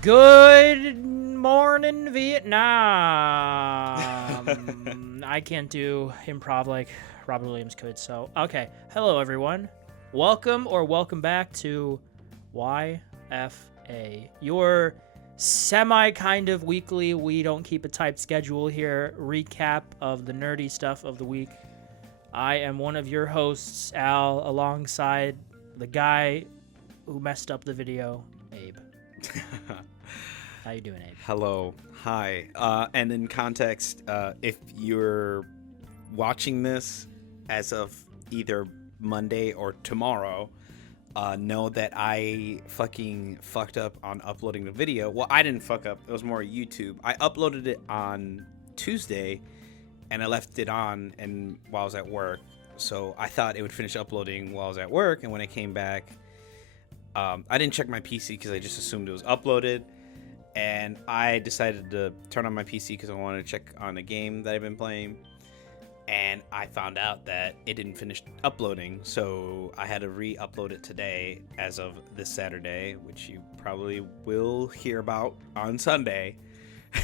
Good morning, Vietnam. I can't do improv like Robert Williams could, so okay. Hello, everyone. Welcome back to YFA, your semi-kind of weekly, we don't keep a tight schedule here, recap of the nerdy stuff of the week. I am one of your hosts, Al, alongside the guy who messed up the video, Abe. How you doing, Abe? Hello. Hi. And in context, if you're watching this as of either Monday or tomorrow, know that I fucking fucked up on uploading the video. Well, I didn't fuck up. It was more YouTube. I uploaded it on Tuesday, and I left it on and while I was at work. So I thought it would finish uploading while I was at work, and when I came back, I didn't check my PC because I just assumed it was uploaded. And I decided to turn on my PC because I wanted to check on a game that I've been playing. And I found out that it didn't finish uploading. So I had to re-upload it today as of this Saturday, which you probably will hear about on Sunday.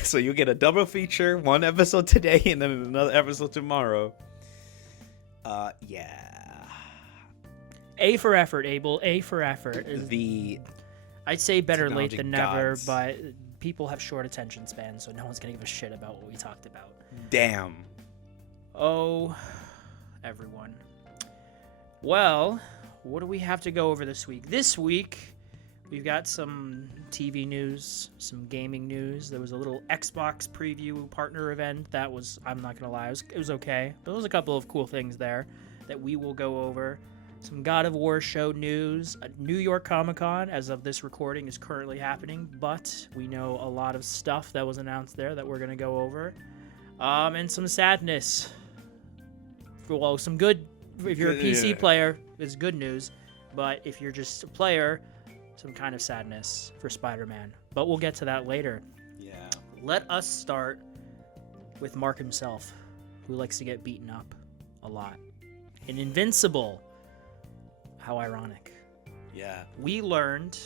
So you'll get a double feature, one episode today and then another episode tomorrow. Yeah. A for effort, Abel. A for effort. I'd say better late than never, but people have short attention spans, so no one's gonna give a shit about what we talked about. Damn. Oh, everyone. Well, what do we have to go over this week? This week, we've got some TV news, some gaming news. There was a little Xbox preview partner event that was, I'm not gonna lie, it was okay. But there was a couple of cool things there that we will go over. Some God of War show news. New York Comic Con, as of this recording, is currently happening, but we know a lot of stuff that was announced there that we're going to go over. And some sadness. Well, some good, if you're a PC player, it's good news, but if you're just a player, some kind of sadness for Spider-Man. But we'll get to that later. Yeah. Let us start with Mark himself, who likes to get beaten up a lot. In Invincible. How ironic. Yeah. We learned.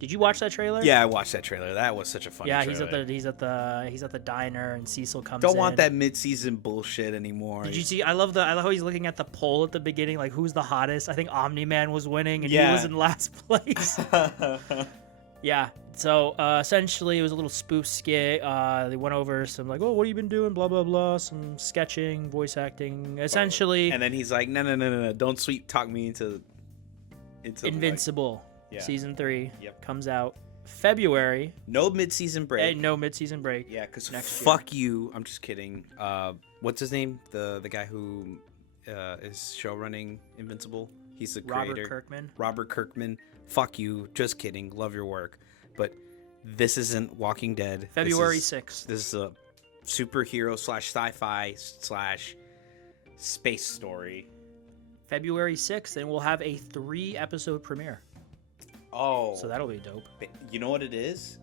Did you watch that trailer? Yeah, I watched that trailer. That was such a funny trailer. He's at the diner and Cecil comes in. Don't want that mid-season bullshit anymore. Did you see? I love how he's looking at the poll at the beginning, like who's the hottest. I think Omni-Man was winning and he was in last place. Yeah. So essentially, it was a little spoof skit. They went over some like, oh, what have you been doing? Blah blah blah. Some sketching, voice acting. Essentially. And then he's like, no, don't sweet talk me into Invincible. Yeah. Season 3 comes out February. No mid-season break. No mid-season break. Yeah, because fuck you. I'm just kidding. What's his name? The guy who is show running Invincible. He's the creator. Robert Kirkman. Fuck you. Just kidding. Love your work. But this isn't Walking Dead. February 6th. This is a superhero / sci-fi / space story. February 6th, and we'll have a 3-episode premiere. Oh. So that'll be dope. You know what it is?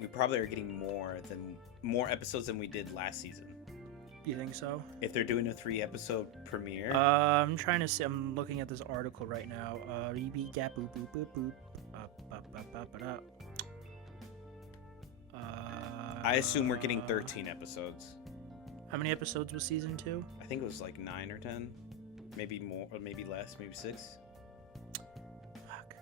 We probably are getting more episodes than we did last season. You think so? If they're doing a 3-episode premiere. I'm trying to see. I'm looking at this article right now. I assume we're getting 13 episodes. How many episodes was season 2? I think it was like 9 or 10. Maybe more, or maybe less, maybe 6. Fuck.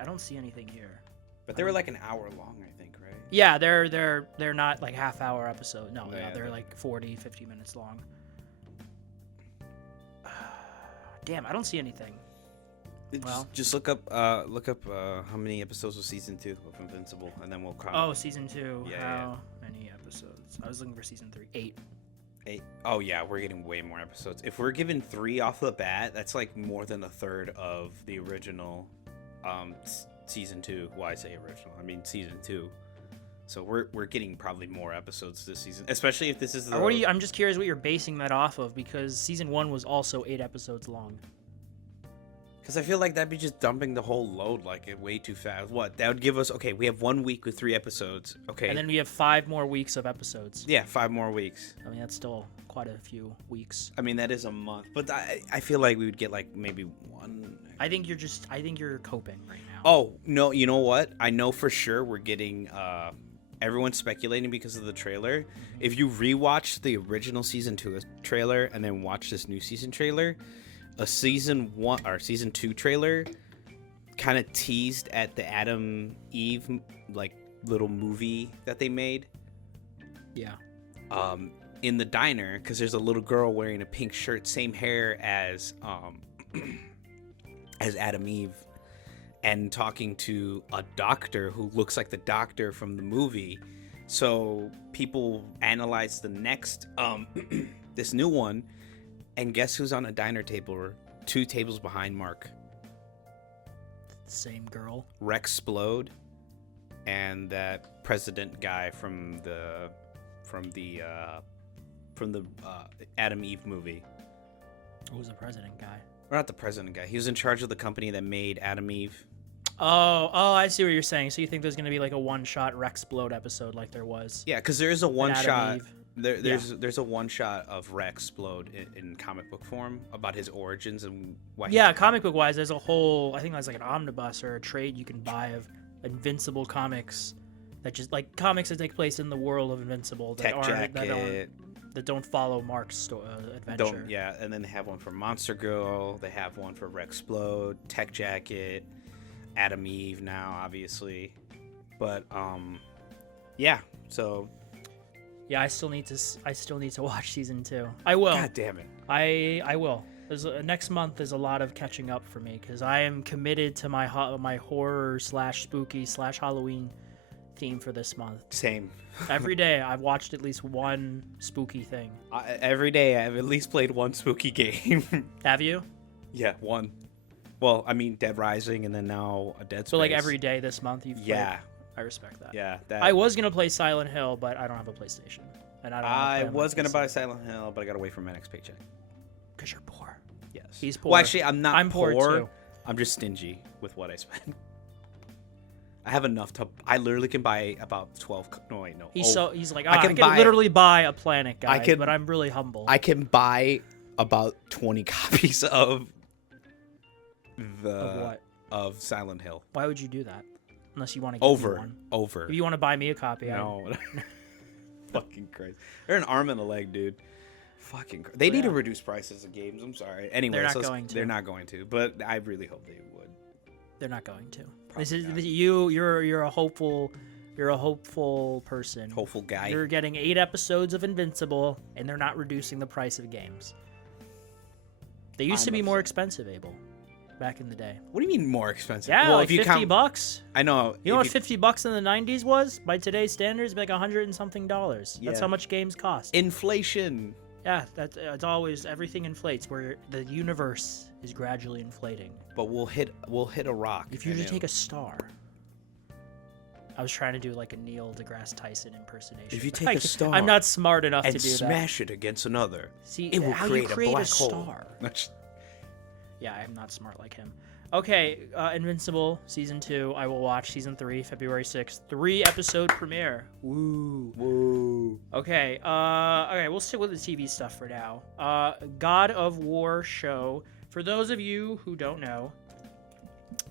I don't see anything here. But they were like an hour long, I think, right? Yeah, they're not like half-hour episodes. No, they're like 40, 50 minutes long. Damn, I don't see anything. Just look up how many episodes was season 2 of Invincible, and then we'll count. Oh, season 2. How many episodes? I was looking for season 3. 8. 8. Oh yeah, we're getting way more episodes. If we're given 3 off the bat, that's like more than a third of the original season 2. Well, I say original, I mean season 2. So we're getting probably more episodes this season, especially if this is the. I'm just curious what you're basing that off of, because season 1 was also 8 episodes long. Because I feel like that'd be just dumping the whole load like way too fast. What? That would give us, okay, we have 1 week with 3 episodes. Okay. And then we have 5 more weeks of episodes. Yeah, 5 more weeks. I mean, that's still quite a few weeks. I mean, that is a month. But I feel like we would get like maybe 1. I think you're coping right now. Oh, no, you know what? I know for sure we're getting, everyone's speculating because of the trailer. If you rewatch the original season 2 trailer and then watch this new season trailer, a season 2 trailer kind of teased at the Adam Eve like little movie that they made. Yeah. In the diner, because there's a little girl wearing a pink shirt, same hair as as Adam Eve, and talking to a doctor who looks like the doctor from the movie. So people analyze the next this new one. And guess who's on a diner table 2 tables behind Mark? Same girl. Rexplode and that president guy from the Adam Eve movie. Who was the president guy? Or not the president guy. He was in charge of the company that made Adam Eve. Oh, I see what you're saying. So you think there's going to be like a one-shot Rexplode episode like there was? Yeah, because there is a one-shot. Eve. There's a one shot of Rexplode in comic book form about his origins and why. Yeah, comic book wise, there's a whole, I think that's like an omnibus or a trade you can buy of Invincible comics that just like comics that take place in the world of Invincible that don't follow Mark's adventure. And then they have one for Monster Girl. They have one for Rexplode, Tech Jacket, Adam Eve now, obviously, but yeah. So. Yeah, I still need to watch season 2. I will. God damn it. I will. Next month is a lot of catching up for me because I am committed to my horror / spooky / Halloween theme for this month. Same. Every day I've watched at least one spooky thing. Every day I've at least played one spooky game. Have you? Yeah, one. Well, I mean Dead Rising and then now a Dead Space. So like every day this month you've played? Yeah. I respect that. Yeah, I was gonna play Silent Hill, but I don't have a PlayStation, and I was gonna buy Silent Hill, but I gotta wait for my next paycheck. Cause you're poor. Yes, he's poor. Well, actually, I'm not. I'm poor too. I'm just stingy with what I spend. I have enough to. I literally can buy about 12. No, wait, no. He's like, I can literally buy a planet, guys. But I'm really humble. I can buy about 20 copies of of Silent Hill. Why would you do that? Unless you want to give me one. Over. If you want to buy me a copy, no. Fucking crazy. They're an arm and a leg, dude. Fucking. They need to reduce prices of games. I'm sorry. Anyway, they're not going to. But I really hope they would. They're not going to. This is you're a hopeful. You're a hopeful person. Hopeful guy. You're getting 8 episodes of Invincible, and they're not reducing the price of games. They used to be more expensive, Abel. Back in the day. What do you mean more expensive? Yeah, well, like $50. I know. You know what $50 in the 90s was? By today's standards, it'd be like $100 and something. That's how much games cost. Inflation. Yeah, it's always everything inflates. Where the universe is gradually inflating. But we'll hit a rock. If you just take a star. I was trying to do like a Neil deGrasse Tyson impersonation. If you take a star, I'm not smart enough to do that. And smash it against another. See, it will create a black hole. Star. Yeah, I'm not smart like him. Okay, Invincible Season 2. I will watch Season 3, February 6th. 3-episode premiere. Woo. Okay, we'll stick with the TV stuff for now. God of War show. For those of you who don't know,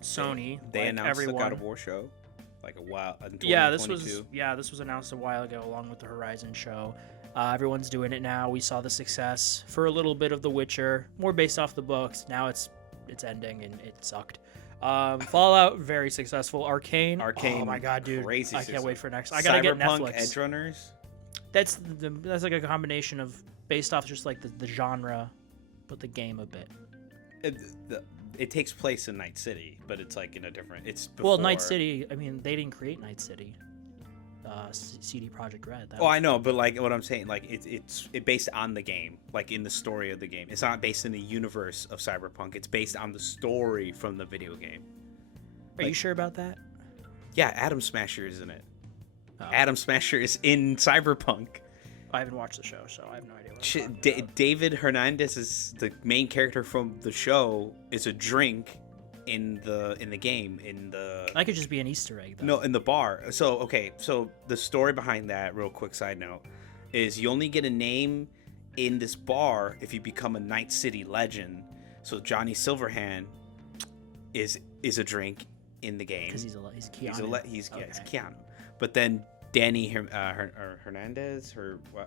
Sony, they announced the God of War show like a while in 2022. This was announced a while ago along with the Horizon show. Everyone's doing it now. We saw the success for a little bit of The Witcher, more based off the books. Now it's ending and it sucked. Fallout, very successful. Arcane. Oh my god, dude! Crazy I can't wait for next. I gotta get Netflix. Edge Runners. That's like a combination of based off just like the genre, but the game a bit. It takes place in Night City, but it's like in a different. It's before. Well, Night City. I mean, they didn't create Night City. CD Projekt Red. I know, but like what I'm saying, like it's based on the game, like in the story of the game. It's not based in the universe of Cyberpunk. It's based on the story from the video game. Are you sure about that? Yeah, Atom Smasher is in it. Atom Smasher is in Cyberpunk. I haven't watched the show, so I have no idea. David Hernandez is the main character from the show. Is a drink in the game That could just be an Easter egg, though. no, in the bar. So okay, so the story behind that, real quick side note, is you only get a name in this bar if you become a Night City legend. So Johnny Silverhand is a drink in the game Because he's Keanu. he's Keanu. But then Danny Hernandez,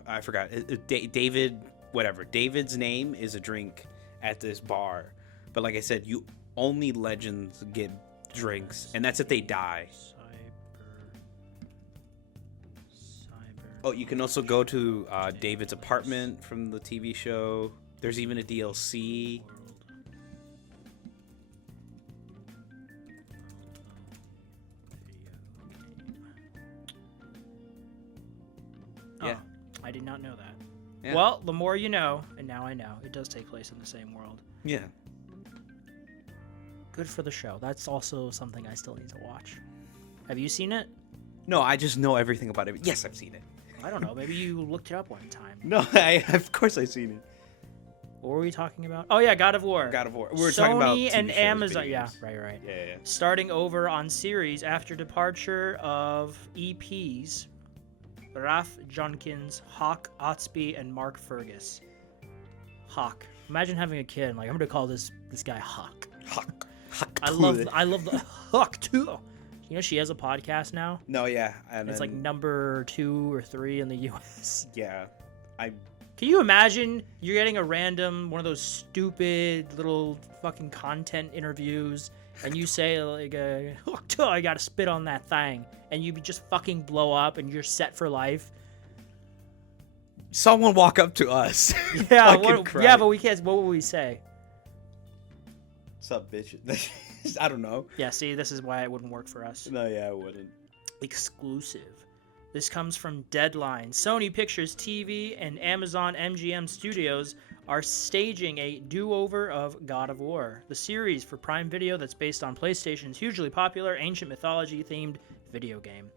I forgot, David, whatever. David's name is a drink at this bar. But like I said, you only legends get drinks, and that's if they die. Oh, you can also go to David's apartment from the TV show. There's even a DLC. Yeah. Oh, I did not know that. Yeah. Well, the more you know, and now I know, it does take place in the same world. Yeah. Good for the show. That's also something I still need to watch. Have you seen it? No, I just know everything about it. Yes, I've seen it. I don't know. Maybe you looked it up one time. No, of course I've seen it. What were we talking about? Oh, yeah, God of War. God of War. We were Sony talking about TV and shows, Amazon. videos. Yeah, right. Yeah. Starting over on series after departure of EPs, Ralph Junkins, Hawk Otsby, and Mark Fergus. Hawk. Imagine having a kid and I'm going to call this guy Hawk. Hawk. I love the Hawk too. You know she has a podcast now. No, yeah, and It's like number 2 or 3 in the U.S. Yeah, Can you imagine you're getting a random one of those stupid little fucking content interviews, and you say like, I gotta spit on that thing, and you just fucking blow up, and you're set for life. someone walk up to us. Yeah, but we can't. What would we say? What's up, bitch? I don't know. Yeah, see, this is why it wouldn't work for us. No, yeah, I wouldn't. Exclusive. This comes from Deadline. Sony Pictures TV and Amazon MGM Studios are staging a do-over of God of War, the series for Prime Video that's based on PlayStation's hugely popular ancient mythology-themed video game.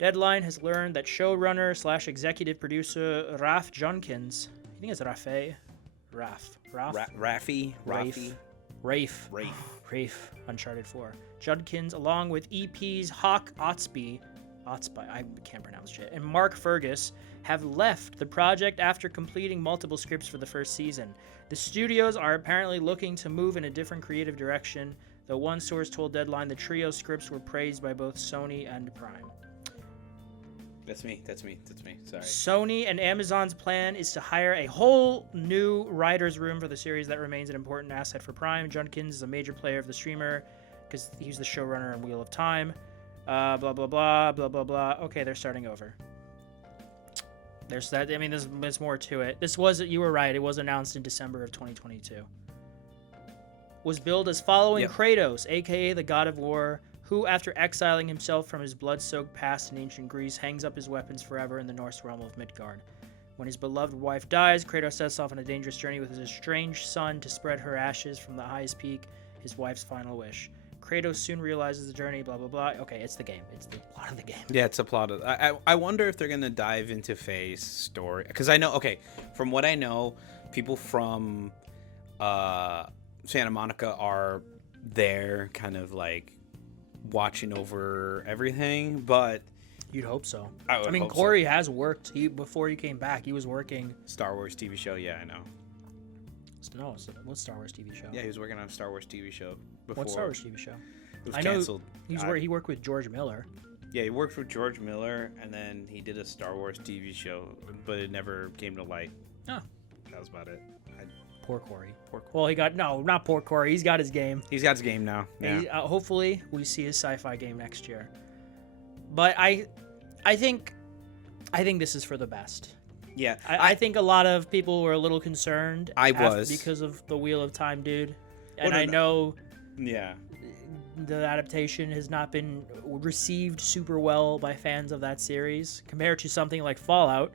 Deadline has learned that showrunner/executive producer Ralph Junkins, I think it's Rafe, Uncharted 4. Judkins, along with EPs Hawk Otsby, I can't pronounce shit, and Mark Fergus, have left the project after completing multiple scripts for the first season. The studios are apparently looking to move in a different creative direction, though one source told Deadline the trio scripts were praised by both Sony and Prime. That's me. Sorry. Sony and Amazon's plan is to hire a whole new writer's room for the series that remains an important asset for Prime. Junkins is a major player of the streamer because he's the showrunner on Wheel of Time. Blah, blah, blah, blah, blah, blah. Okay, they're starting over. There's that. I mean, there's more to it. You were right. It was announced in December of 2022. Was billed as following Kratos, a.k.a. the God of War, who, after exiling himself from his blood-soaked past in ancient Greece, hangs up his weapons forever in the Norse realm of Midgard. When his beloved wife dies, Kratos sets off on a dangerous journey with his estranged son to spread her ashes from the highest peak, his wife's final wish. Kratos soon realizes the journey, blah, blah, blah. Okay, it's the game. It's the plot of the game. Yeah, it's a plot of... I wonder if they're going to dive into Faye's story. Because I know... Okay, from what I know, people from Santa Monica are there kind of like watching over everything, but... You'd hope so. I mean, Corey has worked. Before he came back, he was working... Star Wars TV show, yeah, I know. No, what Star Wars TV show? Yeah, he was working on a Star Wars TV show before. What Star Wars TV show? It was canceled. He worked with George Miller. Yeah, he worked with George Miller, and then he did a Star Wars TV show, but it never came to light. Oh. That was about it. Poor Corey. Well, not poor Corey. He's got his game. He's got his game now. Yeah. Hopefully, we see his sci-fi game next year. But I think this is for the best. Yeah, I think a lot of people were a little concerned. Because of the Wheel of Time, dude. And I know. Yeah. The adaptation has not been received super well by fans of that series compared to something like Fallout.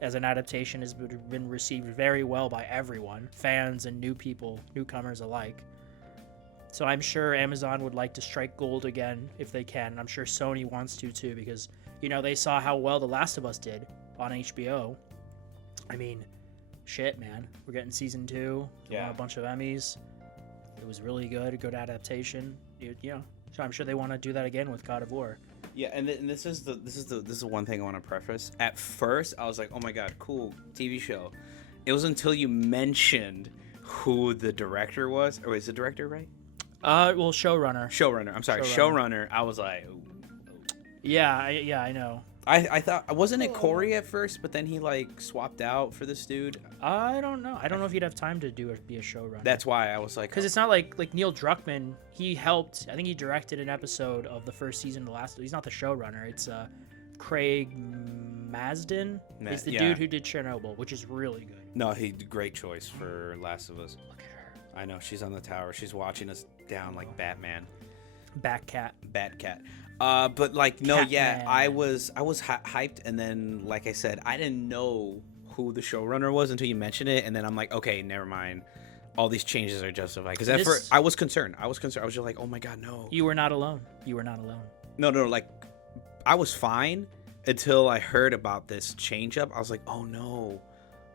As an adaptation has been received very well by everyone, fans and newcomers alike. So I'm sure Amazon would like to strike gold again if they can. And I'm sure Sony wants to too, because they saw how well The Last of Us did on HBO. I mean, shit, man. We're getting season 2. Yeah. Won a bunch of Emmys. was really good, a good adaptation. So I'm sure they want to do that again with God of War. Yeah, and this is the one thing I want to preface. At first, I was like, "Oh my god, cool TV show." It was until you mentioned who the director was, or is the director right? Well, showrunner. Showrunner. I'm sorry, showrunner. I was like, ooh. Yeah, I know. I thought wasn't it Corey at first, but then he like swapped out for this dude. I don't know. I don't know if he'd have time to be a showrunner. That's why I was like, because it's not like Neil Druckmann. He helped. I think he directed an episode of the first season. He's not the showrunner. It's Craig Mazdan. He's the dude who did Chernobyl, which is really good. No, great choice for Last of Us. Look at her. I know she's on the tower. She's watching us down like Batman. Batcat. But like no, Catman. yeah, I was hyped, and then like I said, I didn't know who the showrunner was until you mentioned it, and then I'm like, okay, never mind. All these changes are justified. Because at first, I was concerned. I was just like, oh my god, no. You were not alone. No, like I was fine until I heard about this change up. I was like, oh no.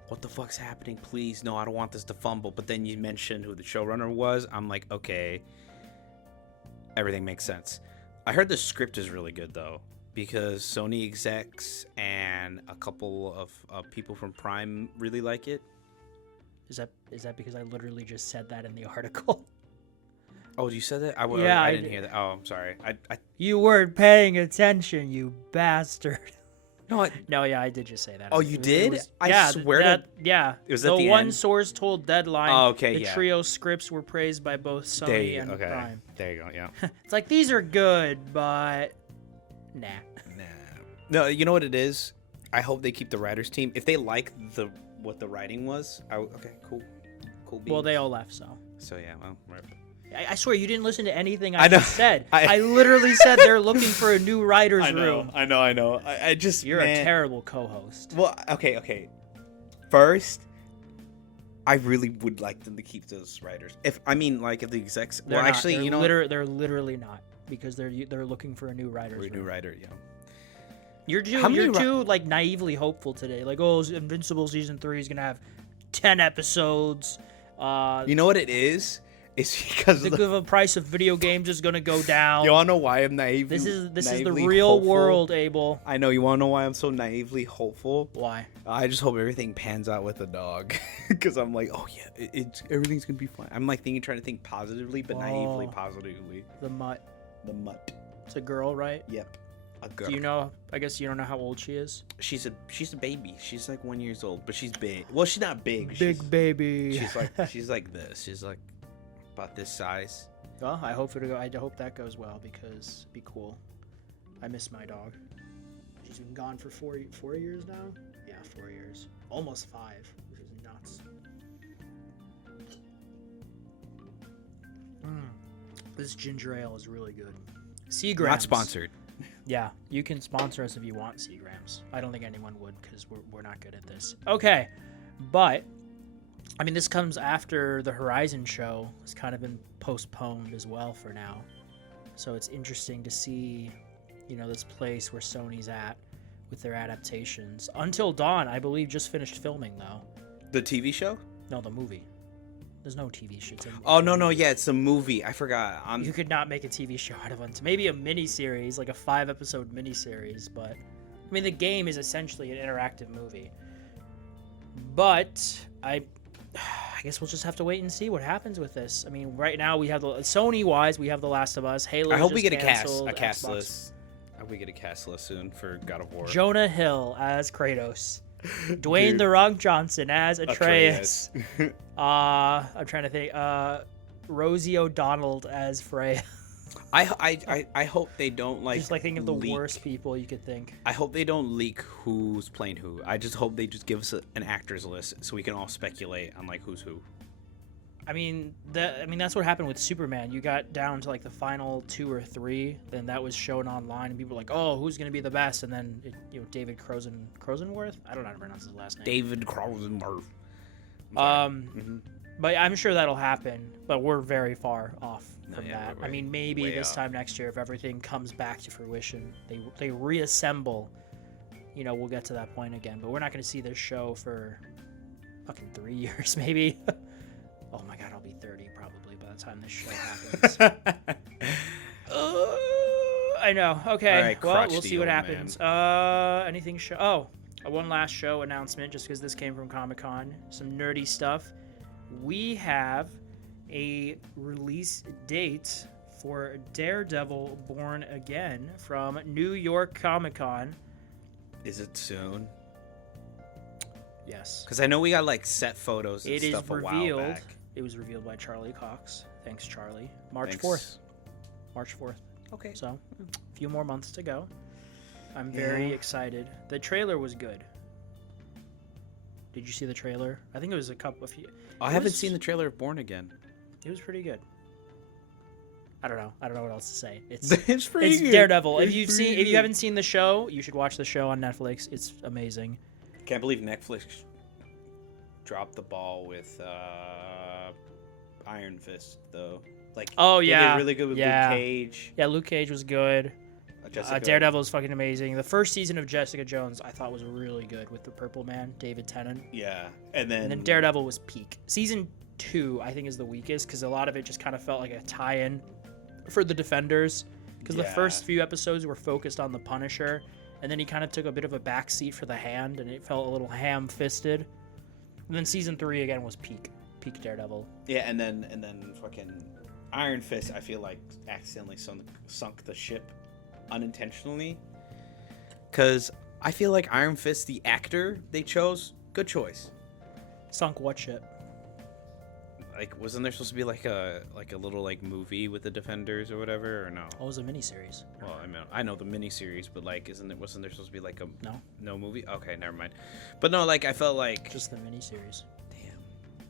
What the fuck's happening? Please, no, I don't want this to fumble. But then you mentioned who the showrunner was. I'm like, okay, everything makes sense. I heard the script is really good though, because Sony execs and a couple of people from Prime really like it. Is that because I literally just said that in the article? Oh, you said that? I didn't hear that. Oh, I'm sorry. I You weren't paying attention, you bastard. No, yeah, I did just say that. Oh, you did? I swear that. to. Yeah. It was the at the one end? source told Deadline. Oh, okay, the trio scripts were praised by both Sony and Prime. There you go. Yeah. It's like these are good, but nah. No, you know what it is? I hope they keep the writers team. If they like what the writing was, okay, cool. Beans. Well, they all left, so. So yeah, well, right. I swear you didn't listen to anything I know. just said. I literally said they're looking for a new writer's room. I know. I just You're a terrible co-host. Well, okay. First, I really would like them to keep those writers. If the execs. They're well, not. actually, they're literally not, because they're looking for a new writer's room. New writer, yeah. You're too like naively hopeful today. Like, oh, Invincible season 3 is gonna have 10 episodes. You know what it is? It's because the price of video games is gonna go down. You wanna know why I'm naive? This is the real world, Abel. I know. You wanna know why I'm so naively hopeful? Why? I just hope everything pans out with the dog, because I'm like, oh yeah, everything's gonna be fine. I'm like trying to think positively, but naively positively. The mutt. It's a girl, right? Yep, a girl. Do you know? I guess you don't know how old she is. She's a baby. She's like 1 year old, but she's big. Well, she's not big. Big baby. She's like this. She's like about this size. Well, I hope that goes well, because it'd be cool. I miss my dog. She's been gone for 4 years now. Yeah, 4 years, almost 5, which is nuts. This ginger ale is really good. Seagrams. Not sponsored. Yeah, you can sponsor us if you want Seagrams. I don't think anyone would, because we're not good at this. Okay, but I mean, this comes after the Horizon show. It's kind of been postponed as well for now. So it's interesting to see, this place where Sony's at with their adaptations. Until Dawn, I believe, just finished filming, though. The TV show? No, the movie. There's no TV show. No, yeah, it's a movie. I forgot. You could not make a TV show out of it. Maybe a miniseries, like a 5-episode miniseries, but I mean, the game is essentially an interactive movie. But I guess we'll just have to wait and see what happens with this. I mean, right now we have Sony-wise, we have The Last of Us. Halo. I hope we get a canceled, cast Xbox. list. I hope we get a cast list soon for God of War. Jonah Hill as Kratos. Dwayne The Rock Johnson as Atreus. I'm trying to think. Rosie O'Donnell as Freya. I hope they don't just think of the leak. worst people you could think. I hope they don't leak who's playing who. I just hope they just give us an actors list so we can all speculate on who's who. I mean that's what happened with Superman. You got down to the final 2 or 3, then that was shown online, and people were like, "Oh, who's gonna be the best?" And then David Cronenworth. I don't know how to pronounce his last name. David Cronenworth. But I'm sure that'll happen. But we're very far off from that. I mean, maybe this time next year, if everything comes back to fruition, they reassemble. We'll get to that point again. But we're not gonna see this show for fucking 3 years, maybe. Oh my god, I'll be 30 probably by the time this show happens. I know. Okay. All right, well, we'll crotchety see what old happens. Anything show? One last show announcement, just because this came from Comic-Con. Some nerdy stuff. We have a release date for Daredevil Born Again from New York Comic-Con. Is it soon? Yes. Because I know we got like set photos and It is stuff a while revealed. back. It was revealed by Charlie Cox. Thanks, Charlie. March Thanks. 4th. March 4th. Okay. So, a few more months to go. I'm very excited. The trailer was good. Did you see the trailer? I think it was a few. I haven't seen the trailer of Born Again. It was pretty good. I don't know what else to say. It's It's pretty good. Daredevil. It's If you haven't seen the show, you should watch the show on Netflix. It's amazing. Can't believe Netflix dropped the ball with Iron Fist though. Like, Oh they yeah, did really good with Luke Cage. Yeah, Luke Cage was good. Jessica. Daredevil is fucking amazing. The first season of Jessica Jones I thought was really good with the Purple Man, David Tennant. Yeah, and then Daredevil was peak. Season 2 I think is the weakest because a lot of it just kind of felt like a tie-in for the Defenders. Because the first few episodes were focused on the Punisher, and then he kind of took a bit of a backseat for the Hand, and it felt a little ham-fisted. And then season 3 again was peak Daredevil. Yeah, and then fucking Iron Fist, I feel like accidentally sunk the ship unintentionally. Because I feel like Iron Fist, the actor they chose, good choice. Sunk what ship? Like, wasn't there supposed to be like a little like movie with the Defenders or whatever, or no? Oh, it was a miniseries. Well, I mean, I know the miniseries, but like, wasn't there supposed to be like a no movie? Okay, never mind. But no, like, I felt like Just the miniseries. damn.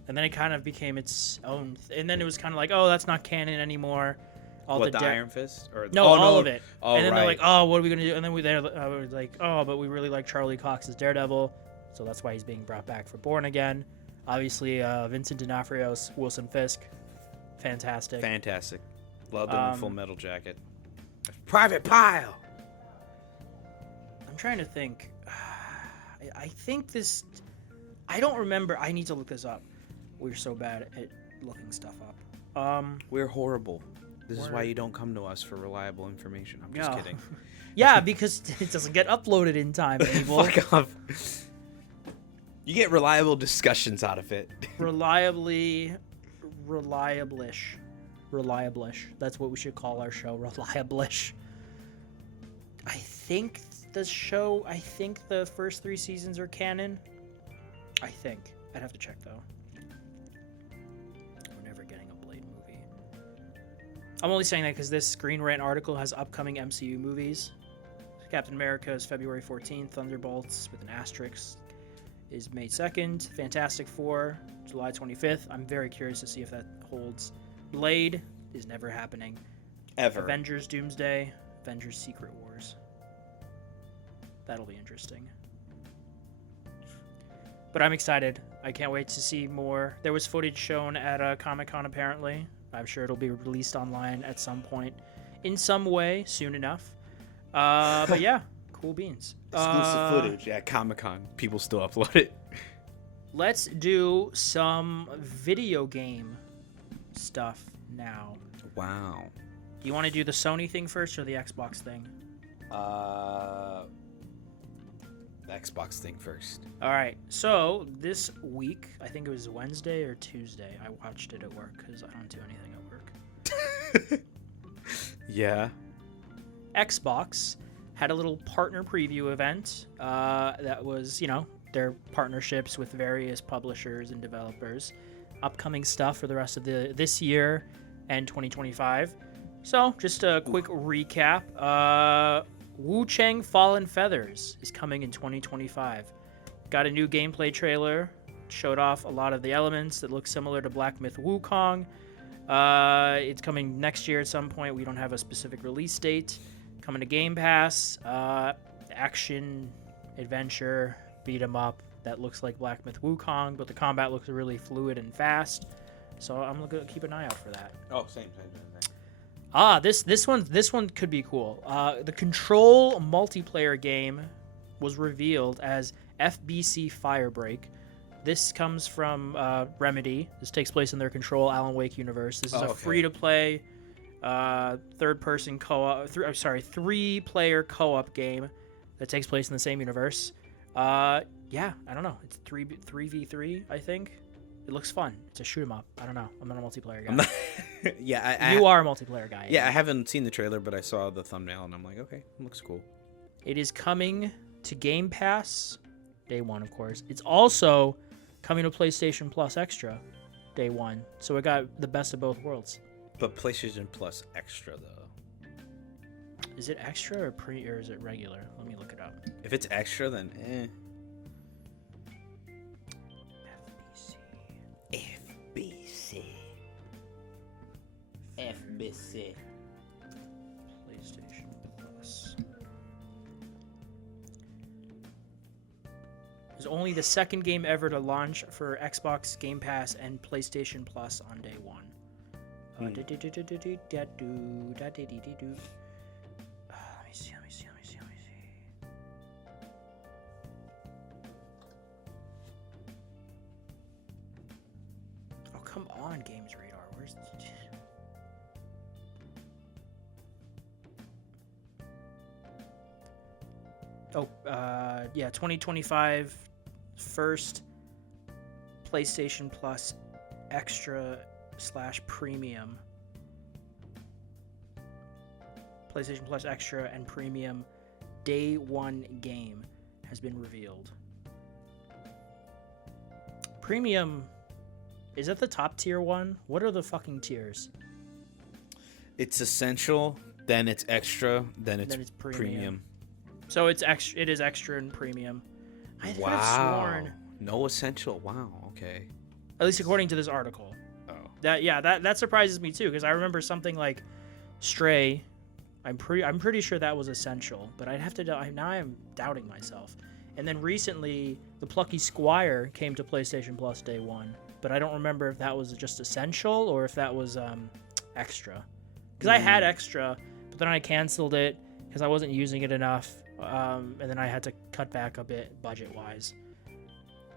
And then it kind of became its own, and then it was kind of like, oh, that's not canon anymore. The Iron Fist or all of it. Oh, and then right. they're like, oh, what are we gonna do? And then we were like, oh, but we really like Charlie Cox's Daredevil, so that's why he's being brought back for Born Again. Obviously, Vincent D'Onofrio's Wilson Fisk, fantastic. Love them in Full Metal Jacket. Private Pile. I'm trying to think. I think this. I don't remember. I need to look this up. We're so bad at looking stuff up. We're horrible. This is why you don't come to us for reliable information. I'm just kidding. Yeah, because it doesn't get uploaded in time, Abel. Fuck off. You get reliable discussions out of it. Reliablish. That's what we should call our show, Reliablish. I think the first 3 seasons are canon. I think. I'd have to check, though. We're never getting a Blade movie. I'm only saying that because this Screen Rant article has upcoming MCU movies. Captain America is February 14th. Thunderbolts, with an asterisk, is May 2nd. Fantastic Four, July 25th. I'm very curious to see if that holds. Blade is never happening. Ever. Avengers Doomsday, Avengers Secret Wars. That'll be interesting. But I'm excited. I can't wait to see more. There was footage shown at Comic-Con apparently. I'm sure it'll be released online at some point in some way soon enough. But yeah, cool beans. Exclusive footage at Comic-Con. People still upload it. Let's do some video game stuff now. Wow. You want to do the Sony thing first or the Xbox thing? Xbox thing first. All right. So this week, I think it was Wednesday or Tuesday, I watched it at work because I don't do anything at work. Yeah. Xbox had a little partner preview event that was, their partnerships with various publishers and developers, upcoming stuff for the rest of this year and 2025. So just a quick recap. Wu Chang Fallen Feathers is coming in 2025. Got a new gameplay trailer, showed off a lot of the elements that look similar to Black Myth Wukong. It's coming next year at some point. We don't have a specific release date. Coming to Game Pass. Action, adventure, beat 'em up that looks like Black Myth Wukong, but the combat looks really fluid and fast. So I'm gonna keep an eye out for that. Oh, same. This one could be cool. The Control multiplayer game was revealed as FBC Firebreak. This comes from Remedy. This takes place in their Control Alan Wake universe. This is a free-to-play third-person co-op. Three-player co-op game that takes place in the same universe. Yeah, I don't know. It's 3v3, I think. It looks fun. It's a shoot 'em up. I don't know. I'm not a multiplayer guy. You are a multiplayer guy. Yeah, I haven't seen the trailer, but I saw the thumbnail, and I'm like, okay, it looks cool. It is coming to Game Pass day one, of course. It's also coming to PlayStation Plus Extra day one. So it got the best of both worlds. But PlayStation Plus Extra, though. Is it extra or or is it regular? Let me look it up. If it's extra, then FBC. PlayStation Plus. It's only the second game ever to launch for Xbox Game Pass and PlayStation Plus on day one. Let me see. Oh, come on, Games Radar. Where's the... Oh, yeah, 2025 first PlayStation Plus Extra / Premium. PlayStation Plus Extra and Premium day one game has been revealed. Premium, is that the top tier one? What are the fucking tiers? It's essential, then it's extra, then it's premium. So it's extra. It is extra and premium. I could have sworn. No essential. Wow. Okay. At least according to this article. Oh. That surprises me too, because I remember something like Stray. I'm pretty sure that was essential, but I'd have to. Now I'm doubting myself. And then recently, the Plucky Squire came to PlayStation Plus day one, but I don't remember if that was just essential or if that was extra. Because I had extra, but then I canceled it because I wasn't using it enough. And then I had to cut back a bit budget-wise.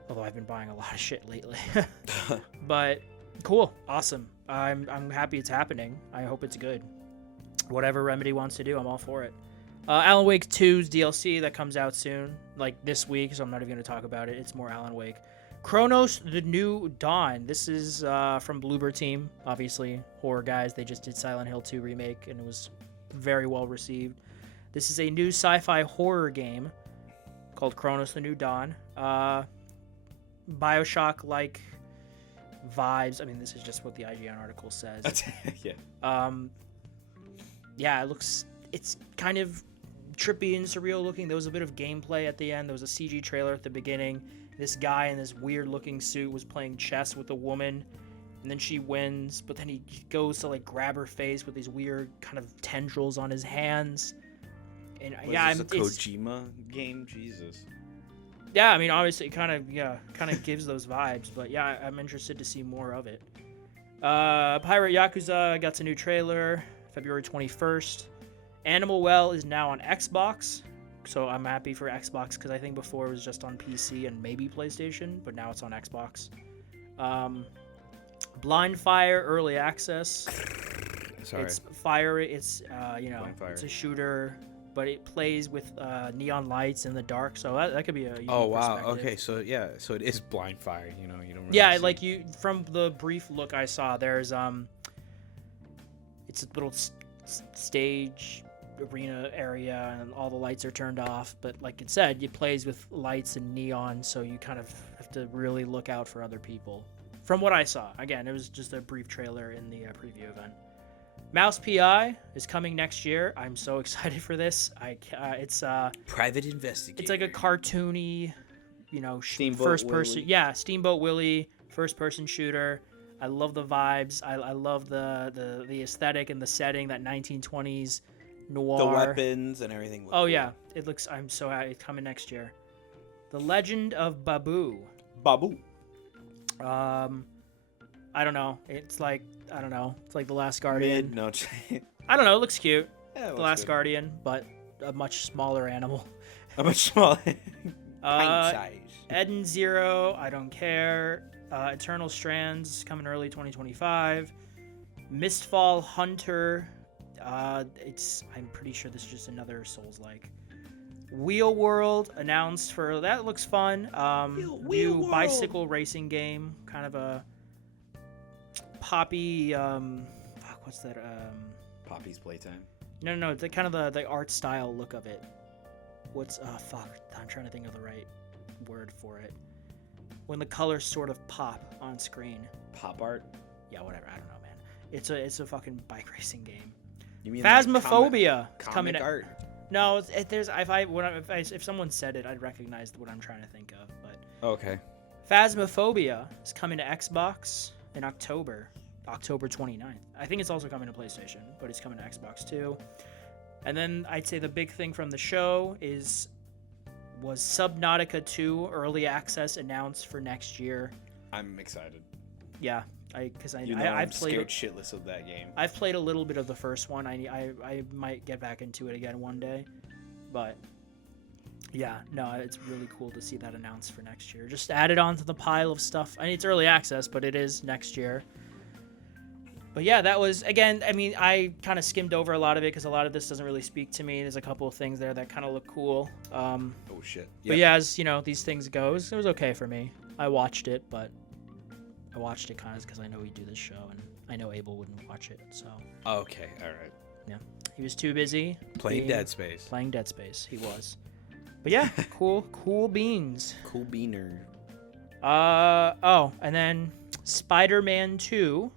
Although I've been buying a lot of shit lately. But cool, awesome. I'm happy it's happening. I hope it's good. Whatever Remedy wants to do, I'm all for it. Alan Wake 2's DLC that comes out soon, like this week, so I'm not even going to talk about it. It's more Alan Wake. Chronos: The New Dawn. This is from Bloober Team, obviously horror guys. They just did Silent Hill 2 remake, and it was very well received. This is a new sci-fi horror game called Chronos: The New Dawn. BioShock-like vibes. I mean, this is just what the IGN article says. Yeah. Yeah, it's kind of trippy and surreal looking. There was a bit of gameplay at the end. There was a CG trailer at the beginning. This guy in this weird looking suit was playing chess with a woman, and then she wins, but then he goes to like grab her face with these weird kind of tendrils on his hands. And Is this a Kojima game? Jesus. Yeah, I mean, obviously, it kind of gives those vibes. But yeah, I'm interested to see more of it. Pirate Yakuza got a new trailer, February 21st. Animal Well is now on Xbox, so I'm happy for Xbox because I think before it was just on PC and maybe PlayStation, but now it's on Xbox. Blind Fire Early Access. Sorry. It's fire. It's it's a shooter, but it plays with neon lights in the dark, so that could be a unique perspective. Okay, so it is Blind Fire. You don't really yeah, see. like you from the brief look I saw, there's it's a little stage arena area and all the lights are turned off, but like it said, it plays with lights and neon, so you kind of have to really look out for other people. From what I saw, again, it was just a brief trailer in the preview event. Mouse PI is coming next year. I'm so excited for this. It's Private Investigator. It's like a cartoony, Steamboat first person. Willie. Yeah, Steamboat Willie, first person shooter. I love the vibes. I love the aesthetic and the setting, that 1920s noir. The weapons and everything. Oh cool. Yeah, it looks. I'm so happy. It's coming next year. The Legend of Babu. I don't know. It's like The Last Guardian. No. I don't know. It looks cute. Yeah, The Last Guardian, but a much smaller animal. A much smaller. Pint size. Eden Zero, I don't care. Eternal Strands coming early 2025. Mistfall Hunter, I'm pretty sure this is just another Souls-like. Wheel World announced for that looks fun. New bicycle racing game, kind of a Poppy. What's that? Poppy's Playtime. No, the kind of the art style look of it. What's I'm trying to think of the right word for it. When the colors sort of pop on screen. Pop art. Yeah, whatever. I don't know, man. It's a fucking bike racing game. You mean Phasmophobia like comic art? No, if someone said it, I'd recognize what I'm trying to think of. But Okay. Phasmophobia is coming to Xbox in October 29th. I think it's also coming to PlayStation, but it's coming to Xbox too. And then I'd say the big thing from the show was Subnautica 2 early access announced for next year. I'm excited. Yeah, because I'm scared shitless of that game. I've played a little bit of the first one. I might get back into it again one day, but yeah, no, it's really cool to see that announced for next year. Just add it onto the pile of stuff. I mean, it's early access, but it is next year. But yeah, that was, again, I mean, I kind of skimmed over a lot of it because a lot of this doesn't really speak to me. There's a couple of things there that kind of look cool. Oh, shit. Yep. But yeah, as, these things goes, it was okay for me. I watched it, but I watched it kind of because I know we do this show, and I know Abel wouldn't watch it, so. Okay, all right. Yeah. He was too busy. Playing Dead Space. Playing Dead Space, he was. But yeah, cool beans. Cool beaner. And then Spider-Man 2.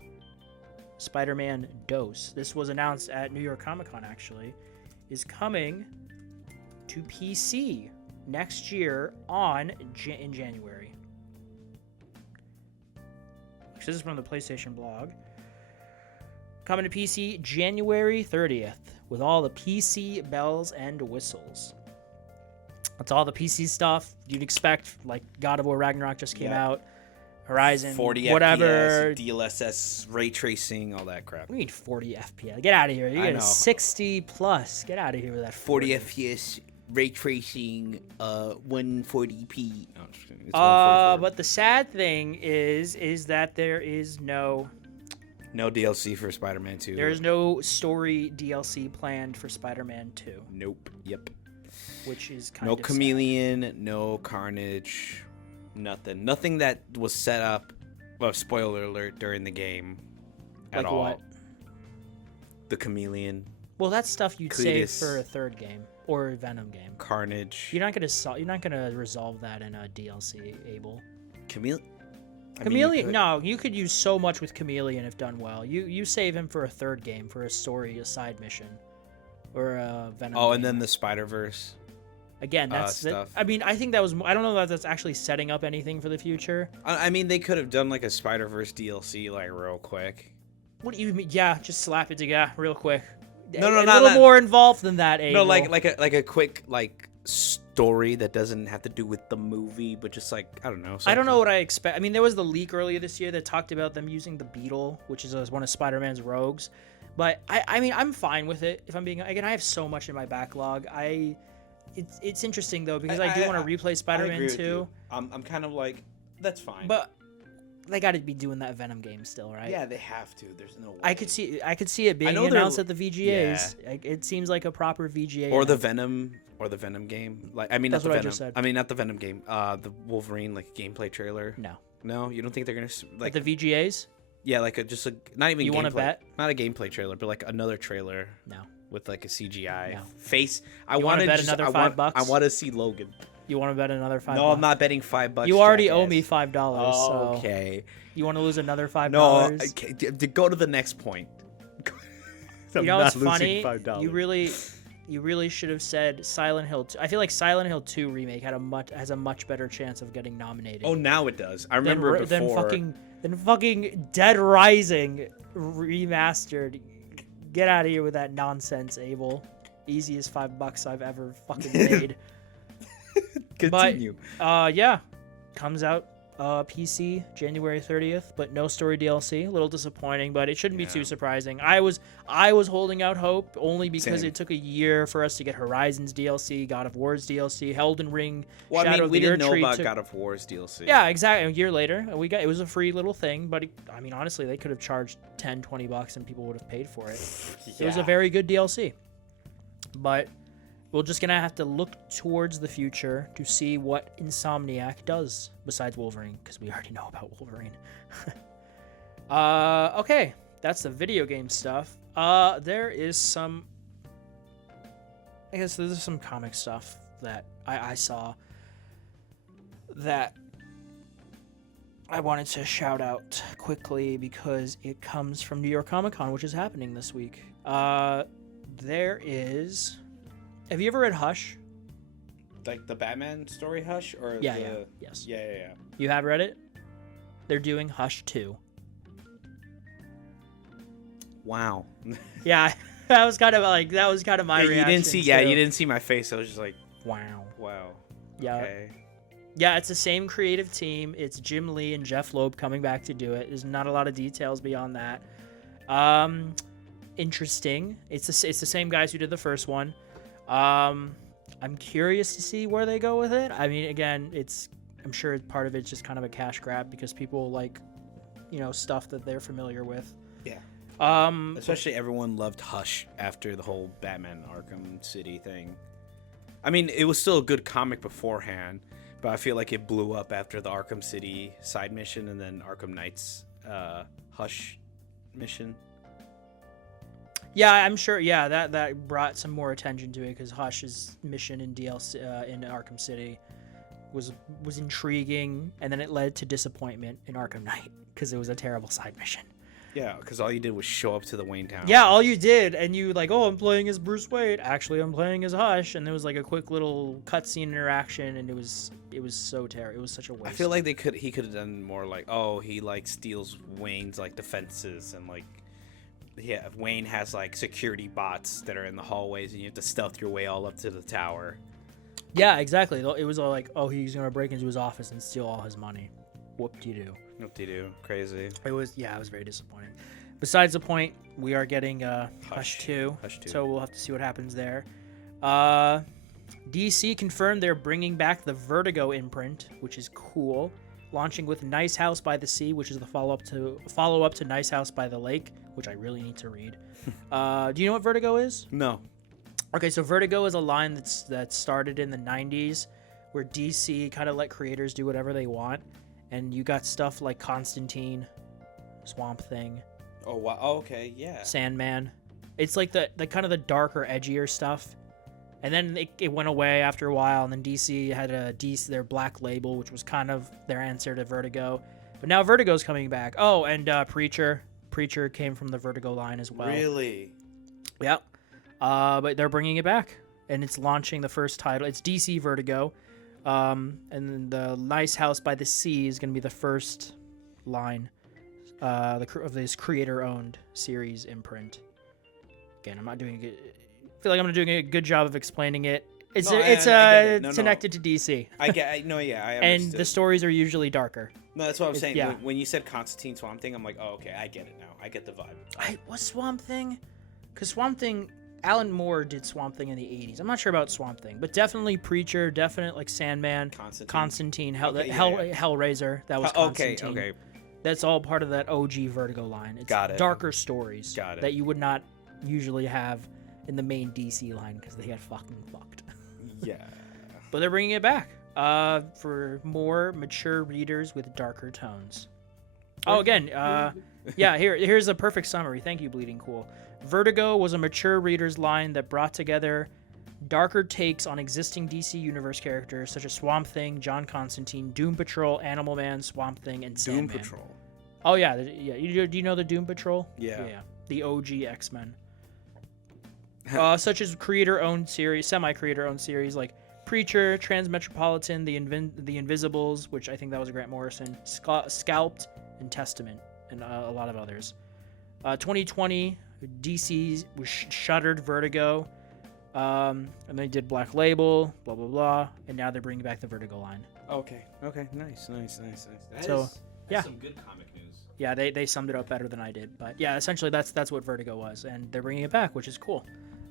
Spider-Man Dose. This was announced at New York Comic Con, actually, is coming to PC next year in January. This is from the PlayStation blog. Coming to PC January 30th with all the PC bells and whistles. That's all the PC stuff you'd expect. Like God of War Ragnarok just came out. Horizon, 40 whatever. FPS, DLSS, ray tracing, all that crap. We need 40 FPS. Get out of here. You get a 60 plus. Get out of here with that 40. 40 FPS, ray tracing, 140p. But the sad thing is that there is no DLC for Spider-Man 2. There's no story DLC planned for Spider-Man 2. Nope. Yep. Which is kind of no Chameleon, no Carnage. Nothing that was set up. Well, spoiler alert, during the game at all. What? The Chameleon. Well, that's stuff you'd save for a third game or a Venom game. Carnage. You're not gonna resolve that in a DLC, Abel. Chameleon. No, you could use so much with Chameleon if done well. You save him for a third game, for a story, a side mission, or a Venom. Oh, game. And then the Spider-Verse. Again, that's I mean, I think that was. I don't know that that's actually setting up anything for the future. I mean, they could have done like a Spider-Verse DLC, like real quick. What do you mean? Yeah, just slap it together real quick. No, a little more involved than that. Abel. No, like a quick story that doesn't have to do with the movie, but just like I don't know. Something. I don't know what I expect. I mean, there was the leak earlier this year that talked about them using the Beetle, which is one of Spider-Man's rogues. But I mean, I'm fine with it. If I'm being again, I have so much in my backlog. It's interesting though because I do want to replay Spider-Man 2. I'm kind of like that's fine. But they got to be doing that Venom game still, right? Yeah, they have to. There's no way. I could see it being announced at the VGAs. Yeah. It seems like a proper VGA. Or the Venom game. Like I mean, that's not the what Venom. I just said. I mean, not the Venom game. The Wolverine gameplay trailer. No, you don't think they're gonna like the VGAs? Yeah, not even. You want to bet? Not a gameplay trailer, but like another trailer. No. With like a CGI face. I want to bet another $5. I want to see Logan. You want to bet another $5? No, I'm not betting $5. You already owe me $5. So okay. You want to lose another $5? No. Okay, to go to the next point. You know what's funny? $5. You really should have said Silent Hill 2. I feel like Silent Hill 2 remake has a much better chance of getting nominated. Oh, now it does. I remember before. Than fucking Dead Rising remastered. Get out of here with that nonsense, Abel. Easiest $5 I've ever fucking made. Continue. But, yeah. Comes out PC January 30th, but no story DLC. A little disappointing, but it shouldn't be too Yeah. surprising. I was holding out hope only because Same. it took a year for us to get Horizon's DLC, God of War's DLC, Elden Ring, Well, Shadow I mean, of we the didn't know Erdtree about took- God of War's DLC. Yeah, exactly. A year later, it was a free little thing, but I mean, honestly, they could have charged $10-20 and people would have paid for it. It was a Yeah. very good DLC. But we're just going to have to look towards the future to see what Insomniac does besides Wolverine, because we already know about Wolverine. Okay, that's the video game stuff. There is some... I guess there's some comic stuff that I saw that I wanted to shout out quickly because it comes from New York Comic Con, which is happening this week. There is... Have you ever read Hush? Like the Batman story Hush? Or Yeah, the... yeah, yes. Yeah. You have read it? They're doing Hush 2. Wow. Yeah, that was kind of my you reaction. didn't see. Yeah, you didn't see my face. I was just like, Wow. wow. Yeah. Okay. Yeah, it's the same creative team. It's Jim Lee and Jeff Loeb coming back to do it. There's not a lot of details beyond that. Interesting. It's the same guys who did the first one. I'm curious to see where they go with it. I mean, again, I'm sure part of it's just kind of a cash grab because people like, stuff that they're familiar with. Yeah. Especially everyone loved Hush after the whole Batman Arkham City thing. I mean, it was still a good comic beforehand, but I feel like it blew up after the Arkham City side mission and then Arkham Knight's Hush mission. Yeah, I'm sure. Yeah, that brought some more attention to it because Hush's mission in DLC in Arkham City was intriguing, and then it led to disappointment in Arkham Knight because it was a terrible side mission. Yeah, because all you did was show up to the Wayne Town. Yeah, all you did, and you like, oh, I'm playing as Bruce Wayne. Actually, I'm playing as Hush, and there was like a quick little cutscene interaction, and it was so terrible. It was such a waste. I feel like he could have done more like, oh, he like steals Wayne's like defenses and like. Yeah, Wayne has like security bots that are in the hallways, and you have to stealth your way all up to the tower. Yeah, exactly. It was all like, oh, he's gonna break into his office and steal all his money. Whoop-de-doo. Whoop-de-doo. Crazy. It was very disappointing. Besides the point, we are getting Hush 2, so we'll have to see what happens there. DC confirmed they're bringing back the Vertigo imprint, which is cool. Launching with Nice House by the Sea, which is the follow-up to Nice House by the Lake, which I really need to read. Do you know what Vertigo is? No. Okay, so Vertigo is a line that started in the 90s where DC kind of let creators do whatever they want. And you got stuff like Constantine, Swamp Thing. Oh, wow. Oh, okay, yeah. Sandman. It's like the kind of the darker, edgier stuff. And then it went away after a while, and then DC had their Black Label, which was kind of their answer to Vertigo. But now Vertigo's coming back. Oh, and Preacher. Preacher came from the Vertigo line as well. Really? Yep. But they're bringing it back, and it's launching the first title. It's DC Vertigo, and then the Nice House by the Sea is going to be the first line of this creator-owned series imprint. Again, I'm not doing it. I feel like I'm doing a good job of explaining it. It's No, I get it. No, connected to DC. I understood. And the stories are usually darker. No, that's what I was saying. Yeah. When you said Constantine Swamp Thing, I'm like, oh, okay, I get it now. I get the vibe. Was Swamp Thing? Because Swamp Thing, Alan Moore did Swamp Thing in the 80s. I'm not sure about Swamp Thing, but definitely Preacher, definite like Sandman, Constantine, Hellraiser. That was Constantine. Okay. That's all part of that OG Vertigo line. It's Got it. darker stories Got it. that you would not usually have in the main DC line because they get fucking fucked. Yeah. But they're bringing it back for more mature readers with darker tones. Oh, again, yeah, here's a perfect summary. Thank you, Bleeding Cool. Vertigo was a mature reader's line that brought together darker takes on existing DC Universe characters such as Swamp Thing, John Constantine, Doom Patrol, Animal Man, Swamp Thing, and Sandman. Doom Patrol. Oh, yeah. Do you know the Doom Patrol? Yeah. Yeah. The OG X-Men. Such as creator-owned series, semi-creator-owned series like Preacher, Transmetropolitan, the Invisibles, which I think that was Grant Morrison, Scalped, and Testament, and a lot of others. 2020, DC shuttered Vertigo, and they did Black Label, blah, blah, blah, and now they're bringing back the Vertigo line. Okay. Nice. Yeah. Some good comic news. Yeah, they summed it up better than I did. But yeah, essentially that's what Vertigo was, and they're bringing it back, which is cool.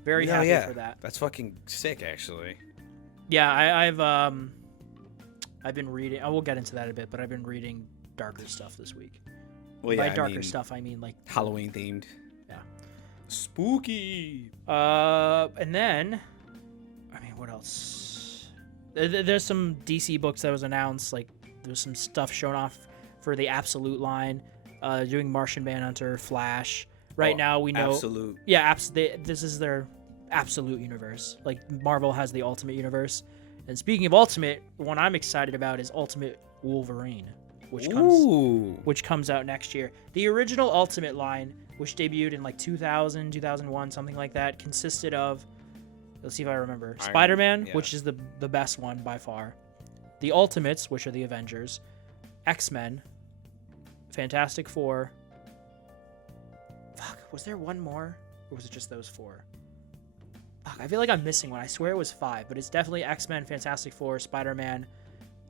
Very happy for that. That's fucking sick, actually. Yeah, I've been reading. I will get into that in a bit, but I've been reading darker stuff this week. Well, By darker stuff, I mean like Halloween themed. Yeah. Spooky. And then, I mean, what else? There's some DC books that was announced. Like, there's some stuff shown off for the Absolute line, doing Martian Manhunter, Flash. Right now, we know. Absolute. Yeah, this is their Absolute universe. Like, Marvel has the Ultimate universe. And speaking of Ultimate, the one I'm excited about is Ultimate Wolverine, which comes out next year. The original Ultimate line, which debuted in like 2000, 2001, something like that, consisted of, let's see if I remember, Spider-Man, which is the best one by far, the Ultimates, which are the Avengers, X-Men, Fantastic Four. Fuck, was there one more? Or was it just those four? Fuck, I feel like I'm missing one. I swear it was 5, but it's definitely X-Men, Fantastic Four, Spider-Man,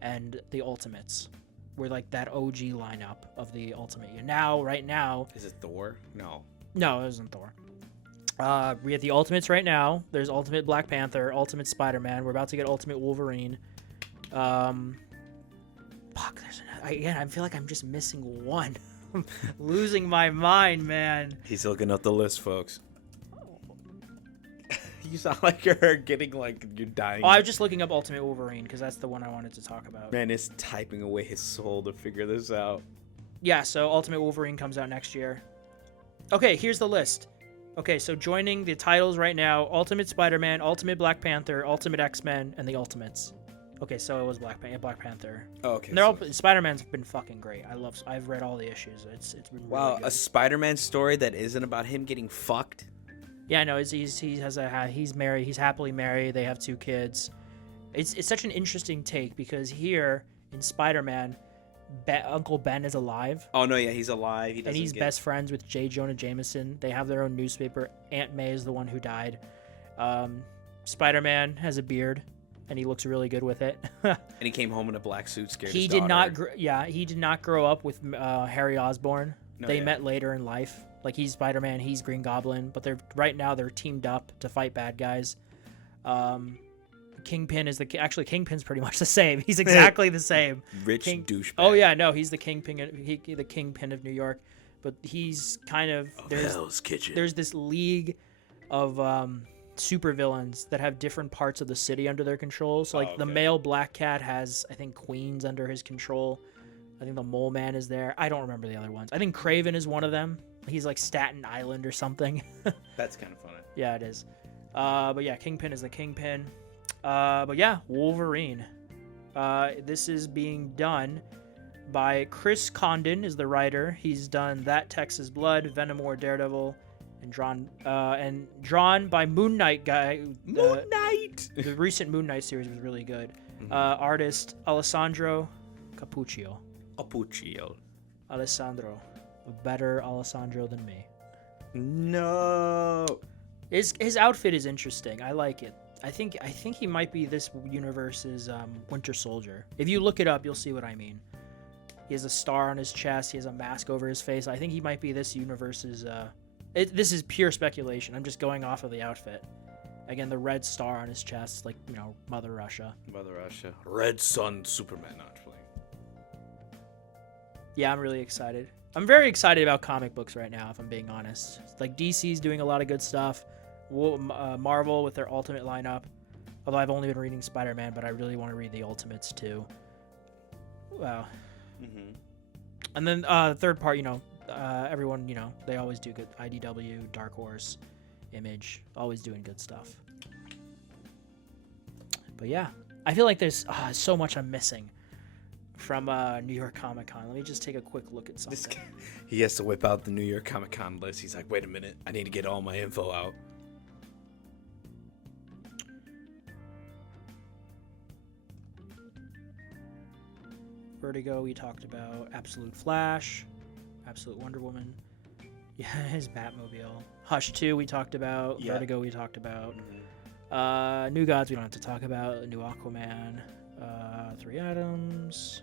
and the Ultimates. Were like that OG lineup of the Ultimate. Right now... Is it Thor? No, it isn't Thor. We have the Ultimates right now. There's Ultimate Black Panther, Ultimate Spider-Man. We're about to get Ultimate Wolverine. Fuck, I feel like I'm just missing one. I'm losing my mind, man. He's looking up the list, folks. You sound like you're getting like you're dying. Oh, I was just looking up Ultimate Wolverine because that's the one I wanted to talk about. Man is typing away his soul to figure this out. Yeah, so Ultimate Wolverine comes out next year. Okay, here's the list. Okay, so joining the titles right now: Ultimate Spider-Man, Ultimate Black Panther, Ultimate X-Men, and the Ultimates. Okay, so it was Black Panther. Oh, okay. And Spider-Man's been fucking great. I've read all the issues. It's been really good. A Spider-Man story that isn't about him getting fucked. Yeah, no, he's married. He's happily married. They have 2 kids. It's such an interesting take because here in Spider-Man, Uncle Ben is alive. Oh no, yeah, he's alive. He's best friends with J. Jonah Jameson. They have their own newspaper. Aunt May is the one who died. Spider-Man has a beard, and he looks really good with it. And he came home in a black suit, scared he his did daughter. he did not grow up with Harry Osborn. They yeah. met later in life. Like, he's Spider-Man, he's Green Goblin, but they're teamed up to fight bad guys. Kingpin Kingpin's pretty much the same. He's exactly the same. Rich douchebag. Oh yeah, no, he's the Kingpin. The Kingpin of New York, but he's kind of Hell's Kitchen. There's this league of supervillains that have different parts of the city under their control. So the male Black Cat has, I think, Queens under his control. I think the Mole Man is there. I don't remember the other ones. I think Kraven is one of them. He's like Staten Island or something. That's kind of funny. Yeah, it is. But yeah, Kingpin is the Kingpin. But yeah, Wolverine. This is being done by Chris Condon is the writer. He's done That Texas Blood, Venom War, Daredevil, and drawn by Moon Knight guy. Moon Knight. The recent Moon Knight series was really good. Mm-hmm. Artist Alessandro Cappuccio. Alessandro. A better Alessandro than me. No. His outfit is interesting. I like it. I think he might be this universe's Winter Soldier. If you look it up, you'll see what I mean. He has a star on his chest. He has a mask over his face. I think he might be this universe's... this is pure speculation. I'm just going off of the outfit. Again, the red star on his chest, like, Mother Russia. Red Sun Superman, actually. Yeah, I'm really excited. I'm very excited about comic books right now, if I'm being honest. Like, DC's doing a lot of good stuff. Marvel with their Ultimate lineup. Although I've only been reading Spider-Man, but I really want to read the Ultimates too. Wow. Mm-hmm. And then the third part, everyone, they always do good. IDW, Dark Horse, Image, always doing good stuff. But yeah, I feel like there's so much I'm missing from New York Comic Con. Let me just take a quick look at something. He has to whip out the New York Comic Con list. He's like, wait a minute, I need to get all my info out. Vertigo we talked about. Absolute Flash, Absolute Wonder Woman. Yeah, his Batmobile. Hush 2 we talked about. Yep. Vertigo we talked about. Mm-hmm. New Gods we don't have to talk about. New Aquaman. 3 items.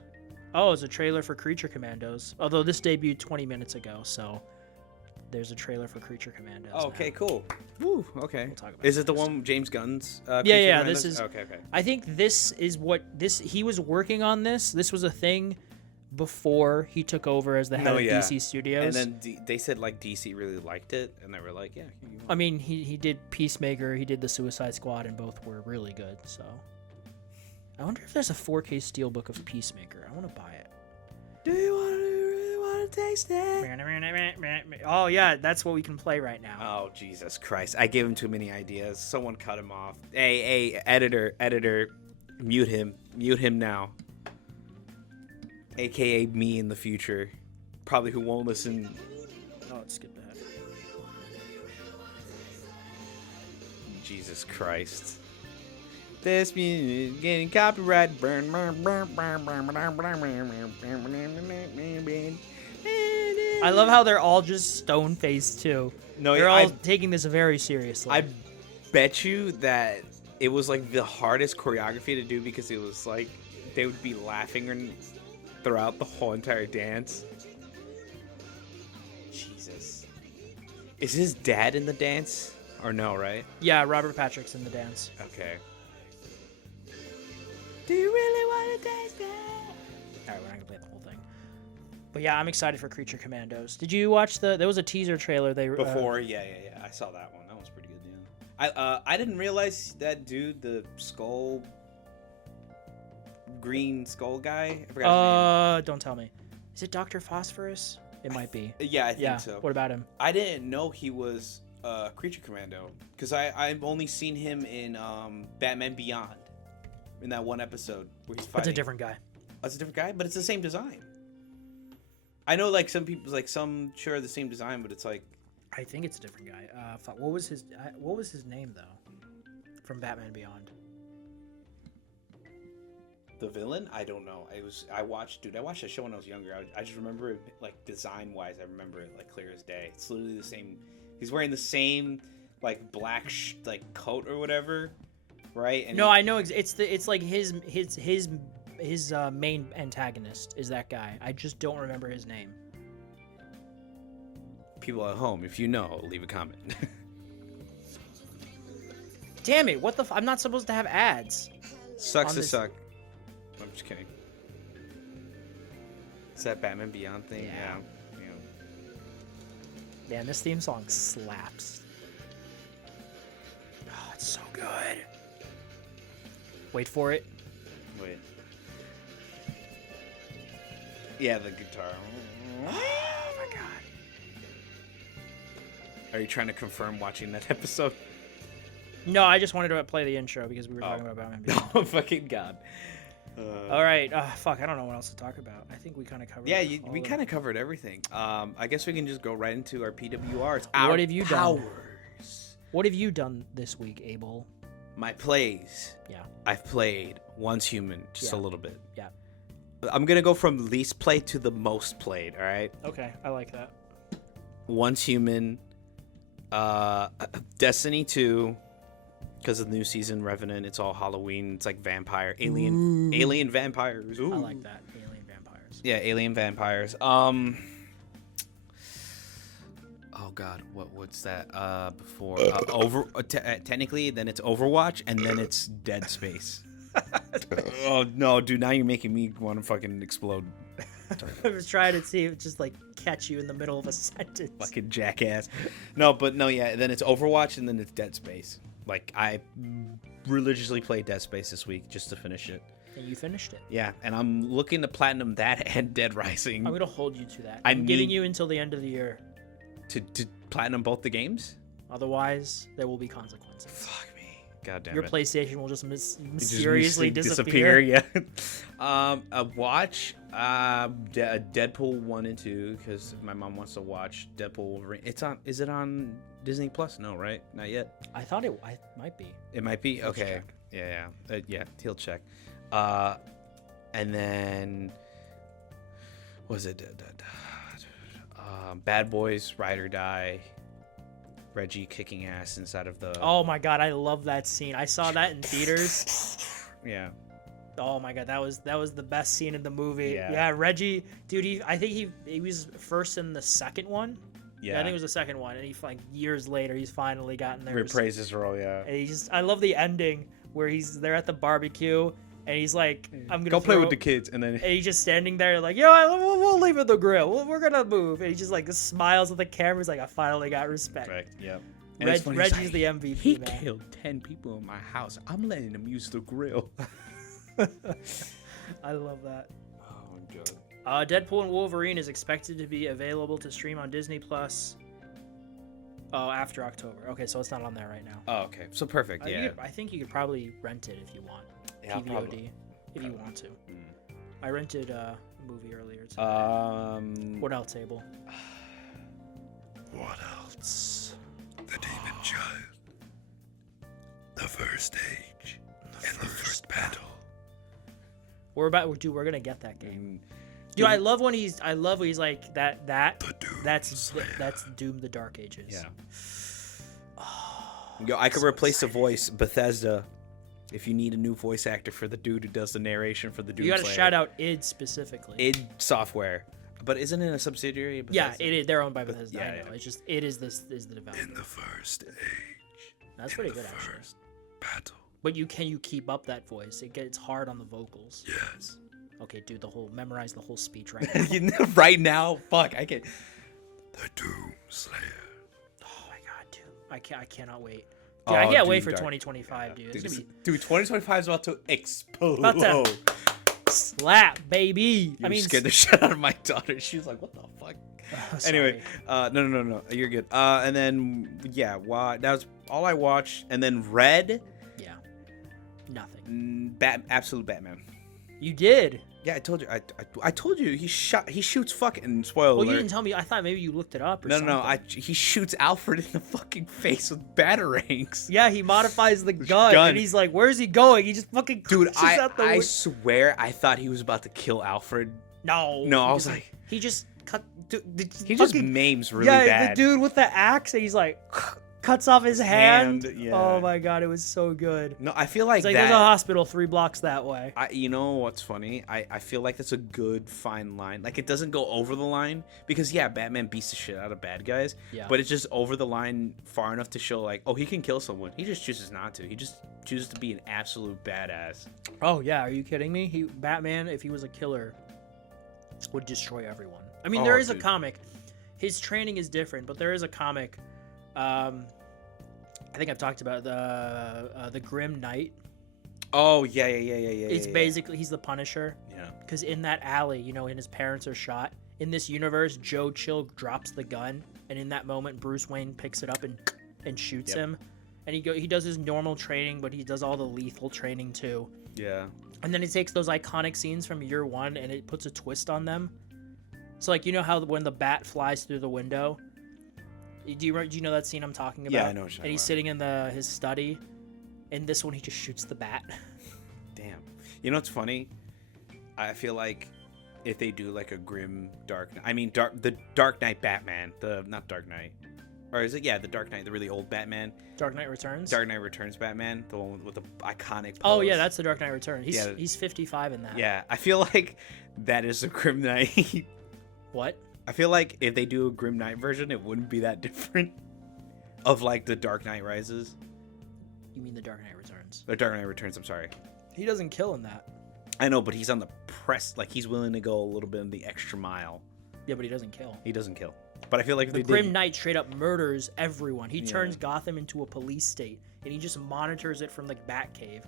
Oh, it's a trailer for Creature Commandos. Although this debuted 20 minutes ago, so there's a trailer for Creature Commandos. Okay, now. cool. Woo, okay. We'll talk about Is it the next. one with James Gunn's? Yeah. This is. Okay. I think this is what this. He was working on this. This was a thing before he took over as the head of DC Studios. And then they said like DC really liked it, and they were like, yeah. I mean, he did Peacemaker. He did the Suicide Squad, and both were really good. So, I wonder if there's a 4K steelbook of Peacemaker. I want to buy it. Do you really want to taste it? Oh yeah, that's what we can play right now. Oh Jesus Christ! I gave him too many ideas. Someone cut him off. Hey, editor, mute him now. AKA me in the future, probably who won't listen. Oh, let's skip that. Jesus Christ. This music getting copyright. I love how they're all just stone faced too. No, they're all taking this very seriously. I bet you that it was like the hardest choreography to do because it was like they would be laughing throughout the whole entire dance. Jesus. Is his dad in the dance? Or no, right? Yeah, Robert Patrick's in the dance. Okay. Do you really want to taste that? Alright, we're not gonna play the whole thing. But yeah, I'm excited for Creature Commandos. Did you watch there was a teaser trailer Before, yeah. I saw that one. That was pretty good, yeah. I didn't realize that dude, the green skull guy. I forgot his name. Don't tell me. Is it Dr. Phosphorus? It might be. Yeah, I think so. What about him? I didn't know he was Creature Commando because I've only seen him in Batman Beyond in that one episode where he's fighting. It's a different guy. Oh, it's a different guy, but it's the same design. I know, like some people, like some share the same design, but it's like I think it's a different guy. What was his name though? From Batman Beyond. the villain. I don't know. I watched that show when I was younger. I just remember it like design wise. I remember it like clear as day. It's literally the same. He's wearing the same like black like coat or whatever, right? And no, I know it's like his main antagonist is that guy. I just don't remember his name. People at home, if you know, leave a comment. Damn it! What the? I'm not supposed to have ads. Sucks to suck. I'm just kidding. Is that Batman Beyond thing? Yeah. Yeah. Man, this theme song slaps. Oh, it's so good. Wait for it. Wait. Yeah, the guitar. Oh my god. Are you trying to confirm watching that episode? No, I just wanted to play the intro because we were talking about Batman Beyond. Oh, fucking god. All right. Fuck, I don't know what else to talk about. I think we kind of covered. Yeah, we kind of covered everything. I guess we can just go right into our PWRs. What have you done? Powers. What have you done this week, Abel? My plays. Yeah. I've played Once Human, just a little bit. Yeah. I'm gonna go from least played to the most played. All right. Okay, I like that. Once Human, Destiny 2, because of the new season, Revenant. It's all Halloween. It's like vampire, alien vampires. Ooh. I like that. Alien vampires. Yeah, alien vampires. Oh God, what's that? Before technically, then it's Overwatch, and then it's Dead Space. Oh no, dude! Now you're making me want to fucking explode. I was trying to see if it just like catch you in the middle of a sentence. Fucking jackass. No, yeah. Then it's Overwatch, and then it's Dead Space. Like I religiously played Dead Space this week just to finish it. And you finished it. Yeah, and I'm looking to platinum that and Dead Rising. I'm gonna hold you to that. I'm giving you until the end of the year. To platinum both the games? Otherwise, there will be consequences. Fuck me. God damn Your it. PlayStation will just mysteriously disappear. Yeah. Watch Deadpool 1 and 2 because my mom wants to watch Deadpool Wolverine. Is it on Disney Plus? No, right? Not yet. I thought it might be. It might be? Let's Okay. check. Yeah, he'll check. And then what was it? Bad Boys, Ride or Die, Reggie kicking ass inside of the... Oh my god, I love that scene. I saw that in theaters. Yeah. Oh my god, that was the best scene in the movie. Yeah. Yeah, Reggie, dude, I think he was first in the second one. Yeah, I think it was the second one, and he like years later he's finally gotten there. Reprised his role, yeah. And I love the ending where they're at the barbecue and he's like, I'm gonna go play with the kids, and then and he's just standing there like, we'll leave it the grill. We're gonna move, and he just like smiles at the camera. He's like, I finally got respect. Right. Yep. Reggie's the MVP. He man. killed 10 people in my house. I'm letting him use the grill. I love that. Oh god. Deadpool and Wolverine is expected to be available to stream on Disney Plus. Oh, after October. Okay, so it's not on there right now. Oh, okay. So perfect. Yeah. I think you could probably rent it if you want. Yeah, PVOD, if you want to. I rented a movie earlier today. What else, Abel? What else? The demon child. The first age. And the first battle. We're gonna get that game. Dude, I love when he's like that's Doom the Dark Ages. Yeah. Yo, I could replace the voice Bethesda if you need a new voice actor for the dude who does the narration for the Doom You gotta Slayer. shout out id specifically. id Software. But isn't it a subsidiary of Yeah, Bethesda? it is. They're owned by Bethesda. yeah, I know. yeah. It's just it is the developer. In the first age. That's in pretty the good actually. first battle. But you keep up that voice? It gets hard on the vocals. Yes. Okay, dude, memorize the whole speech right now. You know, right now, fuck, I can. The Doom Slayer. Oh my god, dude, I cannot wait. Dude, I can't wait for 2025, dude. It's gonna be 2025 is about to explode. About to slap, baby. You scared the shit out of my daughter. She was like, "What the fuck?" Oh, Anyway, no, you're good. And then that was all I watched. And then Red, Yeah, nothing. absolute Batman. You did. Yeah, I told you. I told you he shoots fucking. Spoiler Well, you alert. didn't tell me. I thought maybe you looked it up or No, something. he shoots Alfred in the fucking face with batarangs. Yeah, he modifies the gun, and he's like, "Where's he going?" He just fucking Dude, crashes out the I window. swear I thought he was about to kill Alfred. No, I was like, he just cut. he just maims really yeah, bad. the dude with the axe, and he's like, cuts off his hand. Yeah. Oh my god, it was so good. No, I feel like It's like that. there's a hospital 3 blocks that way. You know what's funny? I feel like that's a good fine line. Like it doesn't go over the line because Batman beats the shit out of bad guys. Yeah. But it's just over the line far enough to show like, oh, he can kill someone. He just chooses not to. He just chooses to be an absolute badass. Oh yeah, are you kidding me? Batman, if he was a killer, would destroy everyone. I mean, there is a comic. His training is different, but there is a comic. I think I've talked about the Grim Knight. Oh yeah. It's basically he's the Punisher. Yeah. Because in that alley, and his parents are shot. In this universe, Joe Chill drops the gun, and in that moment, Bruce Wayne picks it up and shoots him. And he does his normal training, but he does all the lethal training too. Yeah. And then he takes those iconic scenes from year 1 and it puts a twist on them. So like how when the bat flies through the window, do you know that scene I'm talking about? Yeah, I know what you're And he's talking sitting in his study. In this one, he just shoots the bat. Damn. You know what's funny? I feel like if they do like a grim the Dark Knight Batman, not Dark Knight, or is it the Dark Knight, the really old Batman? Dark Knight Returns. Dark Knight Returns Batman, the one with the iconic pose. Oh yeah, that's the Dark Knight Returns. Yeah. He's 55 in that. Yeah, I feel like that is a Grim Knight. What? I feel like if they do a Grim Knight version, it wouldn't be that different of like the Dark Knight Rises. You mean the Dark Knight Returns? The Dark Knight Returns, I'm sorry. He doesn't kill in that. I know, but he's on the press, like he's willing to go a little bit of the extra mile. Yeah, but he doesn't kill. He doesn't kill. But I feel like if The they Grim did... Knight straight up murders everyone. He turns Gotham into a police state, and he just monitors it from the Batcave.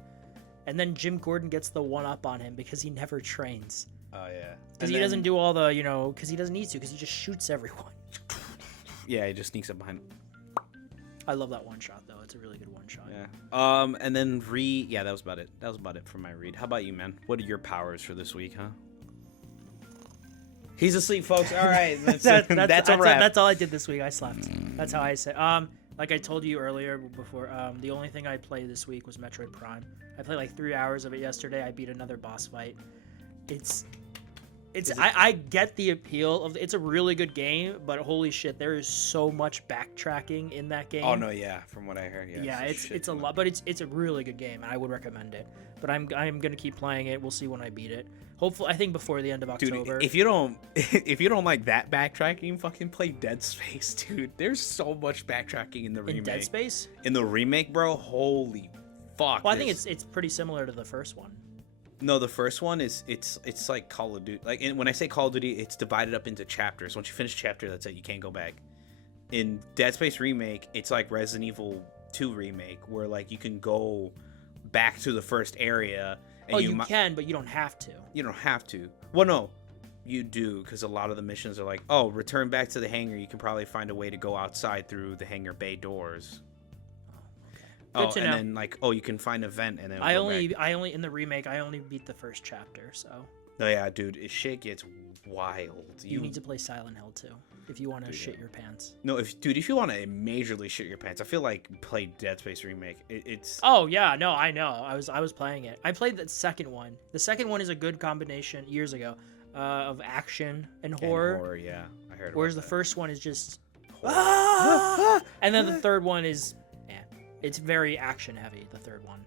And then Jim Gordon gets the one-up on him because he never trains. Oh, yeah. Because he doesn't do all the, because he doesn't need to, because he just shoots everyone. Yeah, he just sneaks up behind him. I love that one-shot, though. It's a really good one-shot. Yeah. And then yeah, that was about it. That was about it for my read. How about you, man? What are your powers for this week, huh? He's asleep, folks. All right. That's a wrap. That's all I did this week. I slept. That's how I say. Like I told you earlier before, the only thing I played this week was Metroid Prime. I played like 3 hours of it yesterday. I beat another boss fight. It's I get the appeal of it's a really good game, but holy shit, there is so much backtracking in that game. Oh no, yeah, from what I heard, yeah. Yeah, it's a lot, but it's a really good game, and I would recommend it. But I'm gonna keep playing it. We'll see when I beat it. Hopefully, I think before the end of October. Dude, if you don't like that backtracking, fucking play Dead Space, dude. There's so much backtracking in the remake. In Dead Space? In the remake, bro. Holy fuck. Well, I think it's pretty similar to the first one. No, the first one is it's like Call of Duty. Like when I say Call of Duty, it's divided up into chapters. Once you finish a chapter, that's it. You can't go back. In Dead Space remake, it's like Resident Evil 2 remake, where like you can go back to the first area. And you can, but you don't have to. You don't have to. Well, no, you do, because a lot of the missions are like, oh, return back to the hangar. You can probably find a way to go outside through the hangar bay doors. Good to know. And then like, you can find a vent, and then I only in the remake I only beat the first chapter, so. Oh yeah, dude, shit gets wild. You need to play Silent Hill too if you want to shit your pants. No, if you want to majorly shit your pants, I feel like play Dead Space remake. It's. Oh yeah, no, I know. I was playing it. I played the second one. The second one is a good combination years ago of action and horror. And horror, yeah, I heard. Whereas the first one is just. And then the third one is. It's very action heavy, the third one.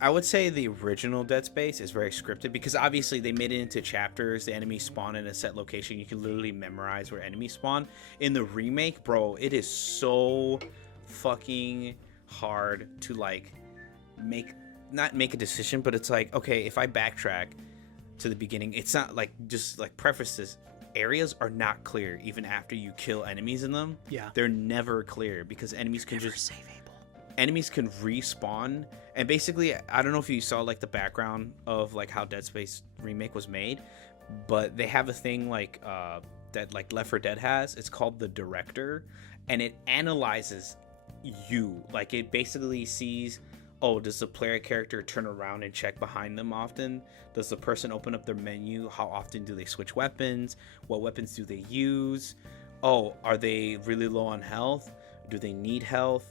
I would say the original Dead Space is very scripted because obviously they made it into chapters. The enemies spawn in a set location. You can literally memorize where enemies spawn. In the remake, bro, it is so fucking hard to like not make a decision, but it's like, okay, if I backtrack to the beginning, it's not like just like preface this. Areas are not clear even after you kill enemies in them. Yeah, they're never clear because enemies can enemies can respawn. And basically, I don't know if you saw like the background of like how Dead Space remake was made, but they have a thing like that like Left 4 Dead has. It's called the Director, and it analyzes you. Like it basically sees, oh, does the player character turn around and check behind them often? Does the person open up their menu? How often do they switch weapons? What weapons do they use? Oh, are they really low on health? Do they need health?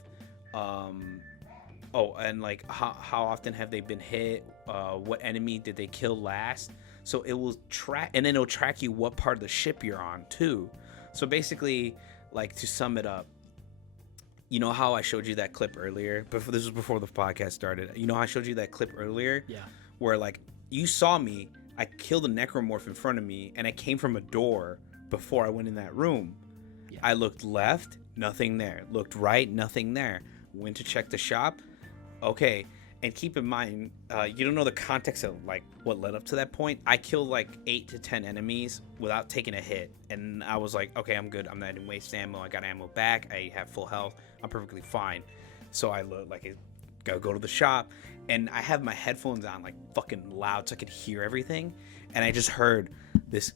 And like how often have they been hit? What enemy did they kill last? So it will track, and then it'll track you what part of the ship you're on too. So basically, like to sum it up, you know how I showed you that clip earlier? This was before the podcast started. You know how I showed you that clip earlier? Yeah. Where like you saw me, I killed a necromorph in front of me, and I came from a door before I went in that room. Yeah. I looked left, nothing there. Looked right, nothing there. Went to check the shop. Okay. And keep in mind, you don't know the context of like what led up to that point. I killed like 8 to 10 enemies without taking a hit, and I was like, okay, I'm good. I'm not in waste ammo. I got ammo back. I have full health. I'm perfectly fine. So I go to the shop, and I have my headphones on like fucking loud so I could hear everything, and I just heard this.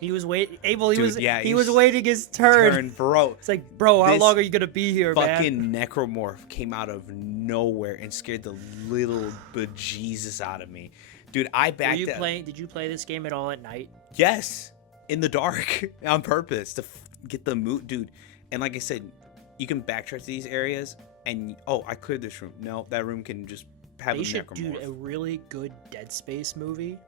He was waiting. Abel, he was waiting his turn. Bro. It's like, bro, how long are you gonna be here, fucking man? necromorph came out of nowhere and scared the little bejesus out of me, dude. I backed up. Did you play this game at all at night? Yes, in the dark on purpose to get the mood, dude. And like I said, you can backtrack to these areas, and I cleared this room. No, that room can just have a necromorph. They should do a really good Dead Space movie.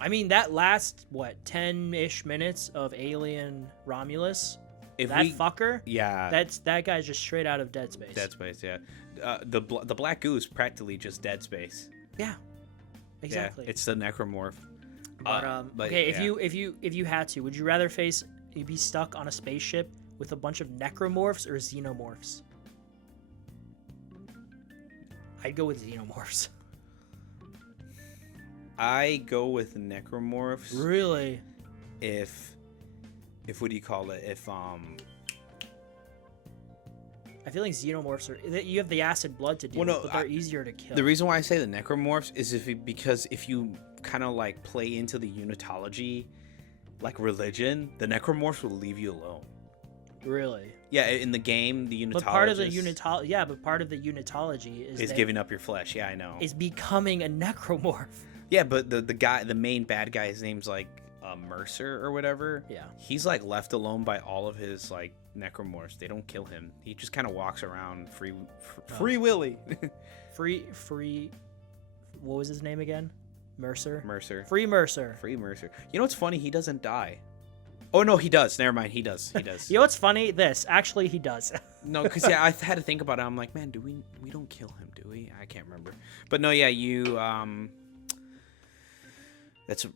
I mean, that last 10-ish minutes of Alien Romulus, fucker. Yeah, that guy's just straight out of Dead Space. Dead Space, yeah. The black goo is practically just Dead Space. Yeah, exactly. Yeah, it's the necromorph. But okay, yeah. if you had to, would you rather be stuck on a spaceship with a bunch of necromorphs or xenomorphs? I'd go with xenomorphs. I go with necromorphs. Really? If what do you call it? If I feel like xenomorphs you have the acid blood to deal with, but they're easier to kill. The reason why I say the necromorphs is because if you kind of like play into the unitology, like religion, the necromorphs will leave you alone. Really? Yeah, in the game, the unitology. But part of the unitology is giving up your flesh. Yeah, I know. Is becoming a necromorph. Yeah, but the main bad guy, his name's like Mercer or whatever. Yeah. He's like left alone by all of his like necromorphs. They don't kill him. He just kind of walks around free willy. free what was his name again? Mercer. Free Mercer. You know what's funny? He doesn't die. Oh no, he does. Never mind. He does. You know what's funny? Actually he does. No, because I had to think about it. I'm like, man, do we don't kill him, do we? I can't remember. But no, yeah, you that's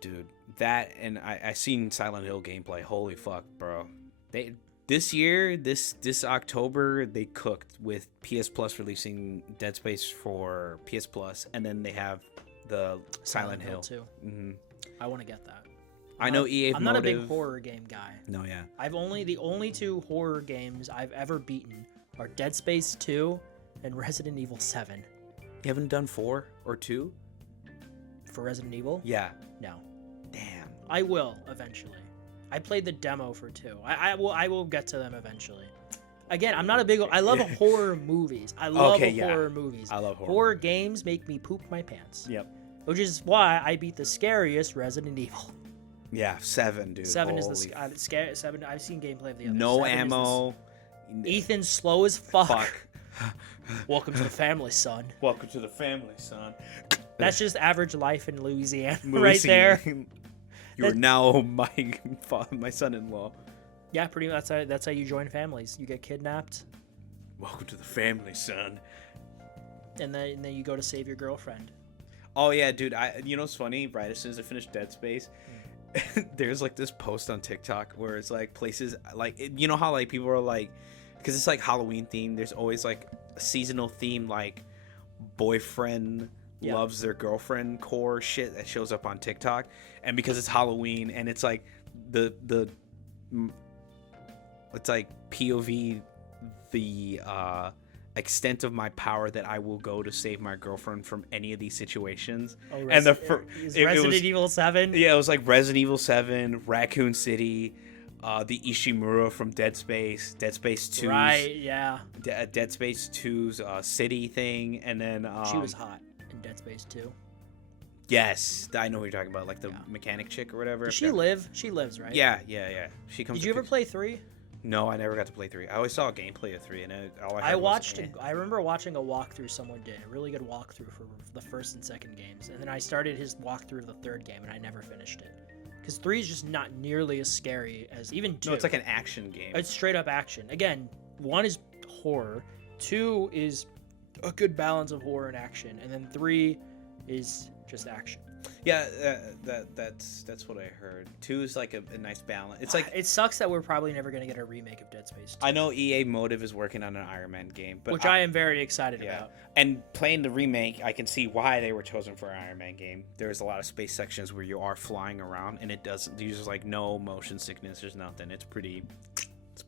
dude. That and I seen Silent Hill gameplay. Holy fuck, bro. This year, this October, they cooked with PS Plus releasing Dead Space for PS Plus, and then they have the Silent Hill too. Mm-hmm. I want to get that. I know EA. I'm not a big horror game guy. No, yeah. The only 2 horror games I've ever beaten are Dead Space 2 and Resident Evil 7. You haven't done 4 or 2 for Resident Evil? Yeah. No. Damn. I will eventually. I played the demo for 2. I will get to them eventually. Again, I'm not a big. I love horror movies. I love horror movies. I love horror games. Make me poop my pants. Yep. Which is why I beat the scariest Resident Evil. Yeah, 7, dude. 7 is the scary. 7. I've seen gameplay of the other. No ammo. Ethan's slow as fuck. Welcome to the family, son. Welcome to the family, son. That's just average life in Louisiana, right there. You're now my son-in-law. Yeah, pretty much. That's how you join families. You get kidnapped. Welcome to the family, son. And then you go to save your girlfriend. Oh yeah, dude. You know what's funny? Right as soon as I finished Dead Space, there's like this post on TikTok where it's like places like you know how like people are like, because it's like Halloween themed. There's always like a seasonal theme like boyfriend loves their girlfriend core shit that shows up on TikTok, and because it's Halloween and it's like it's like POV the extent of my power that I will go to save my girlfriend from any of these situations. Oh, and Resident Evil 7. Yeah, it was like Resident Evil 7, Raccoon City, the Ishimura from Dead Space 2's Right, yeah. Dead Space 2's city thing, and then she was hot in Dead Space 2. Yes, I know what you're talking about, like the mechanic chick or whatever. Does she live? She lives, right? Yeah. She comes. Did you ever play 3? No, I never got to play 3. I always saw a gameplay of 3, and I remember watching a walkthrough someone did, a really good walkthrough for the first and second games, and then I started his walkthrough of the third game, and I never finished it. Because 3 is just not nearly as scary as even 2. No, it's like an action game. It's straight up action. Again, 1 is horror, 2 is a good balance of horror and action, and then 3 is just action. Yeah, that's what I heard. 2 is like a nice balance. It's like it sucks that we're probably never going to get a remake of Dead Space 2. I know EA Motive is working on an Iron Man game, but which I am very excited about. And playing the remake, I can see why they were chosen for an Iron Man game. There's a lot of space sections where you are flying around, and there's like no motion sickness. There's nothing. It's pretty.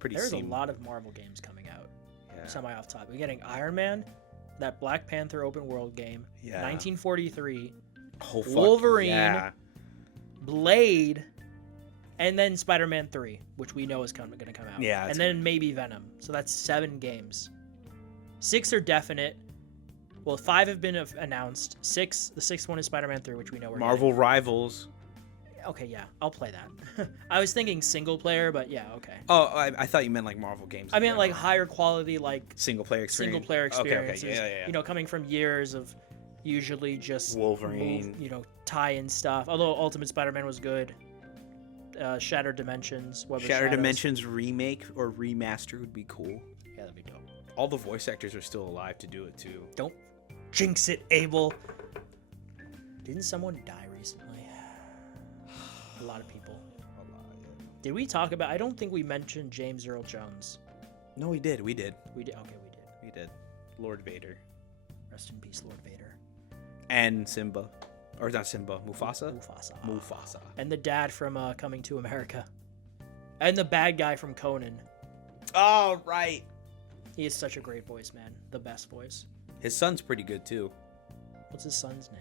There's a lot of Marvel games coming out. Yeah. Semi off topic. We're getting Iron Man, that Black Panther open world game, 1943. Oh, fuck, Wolverine, Blade, and then Spider-Man 3, which we know is going to come out. Yeah, and then maybe Venom. So that's 7 games. 6 are definite. Well, 5 have been announced. The 6th one is Spider-Man 3, which we know we're Marvel getting. Rivals. Okay, yeah, I'll play that. I was thinking single player, but yeah, okay. Oh, I thought you meant like Marvel games. I meant like higher quality, like single player experience. Okay, yeah. You know, coming from years of usually just Wolverine, tie-in stuff. Although Ultimate Spider-Man was good. Shattered Dimensions, Shattered Dimensions remake or remaster would be cool. Yeah, that'd be dope. All the voice actors are still alive to do it too. Don't jinx it, Abel. Didn't someone die recently? A lot of people. Did we talk about? I don't think we mentioned James Earl Jones. No, we did. We did. Lord Vader. Rest in peace, Lord Vader. And Simba. Or not Simba. Mufasa? Mufasa. And the dad from Coming to America. And the bad guy from Conan. Oh, right. He is such a great voice, man. The best voice. His son's pretty good, too. What's his son's name?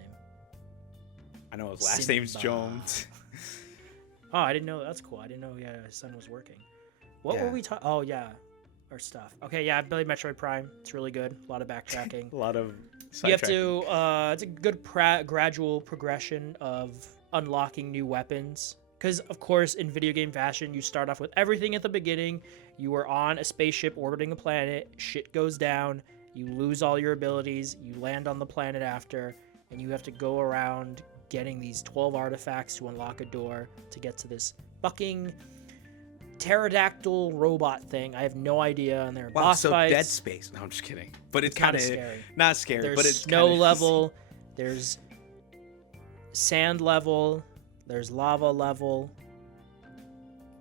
I know his last name's Jones. Oh, I didn't know. That's cool. I didn't know his son was working. What were we talking? Oh, yeah. Our stuff. Okay, yeah, I played Metroid Prime. It's really good. A lot of backtracking. A lot of you have to it's a good gradual progression of unlocking new weapons, because of course in video game fashion you start off with everything at the beginning. You are on a spaceship orbiting a planet, shit goes down, you lose all your abilities, you land on the planet after, and you have to go around getting these 12 artifacts to unlock a door to get to this fucking pterodactyl robot thing. I have no idea, and there are boss so fights. Dead Space. No, I'm just kidding. But it's kind of scary. Not scary, There's but it's snow kinda, level. There's sand level. There's lava level.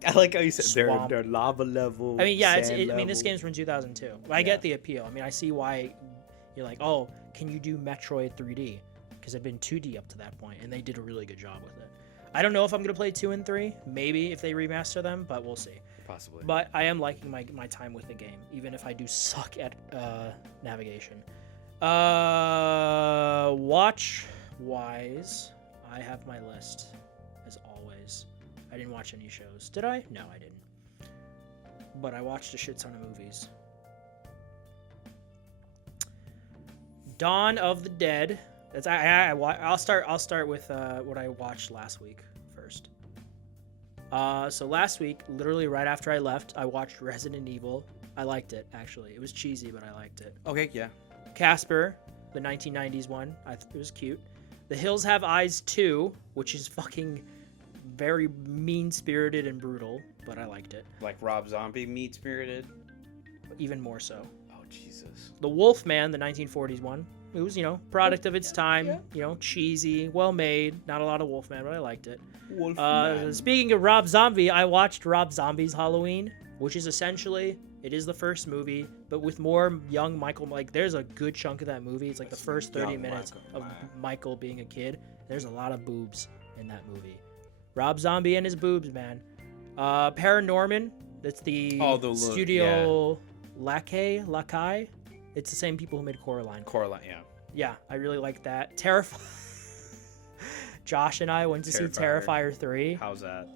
I like how you said Swamp. they're lava level. I mean, yeah, sand I mean, this level. game's from 2002. I get the appeal. I mean, I see why you're like, oh, can you do Metroid 3D? Because it'd been 2D up to that point, and they did a really good job with it. I don't know if I'm going to play 2 and 3, maybe if they remaster them, but we'll see. Possibly. But I am liking my time with the game, even if I do suck at navigation. Watch-wise, I have my list, as always. I didn't watch any shows. Did I? No, I didn't. But I watched a shit ton of movies. Dawn of the Dead. That's I'll start with what I watched last week first. So last week, literally right after I left, I watched Resident Evil. I liked it, actually. It was cheesy, but I liked it. Okay, yeah. Casper, the 1990s one. It was cute. The Hills Have Eyes 2, which is fucking very mean-spirited and brutal, but I liked it. Like Rob Zombie meat-spirited? Even more so. Oh, Jesus. The Wolfman, the 1940s one. It was, product of its time. Cheesy, well-made. Not a lot of Wolfman, but I liked it. Wolfman. Speaking of Rob Zombie, I watched Rob Zombie's Halloween, which is essentially, it is the first movie, but with more young Michael. Like, there's a good chunk of that movie. It's like the first 30 minutes of Michael being a kid. There's a lot of boobs in that movie. Rob Zombie and his boobs, man. Paranorman, that's the studio Lakai. It's the same people who made Coraline. Yeah. Yeah, I really like that. Josh and I went to see Terrifier 3. How's that?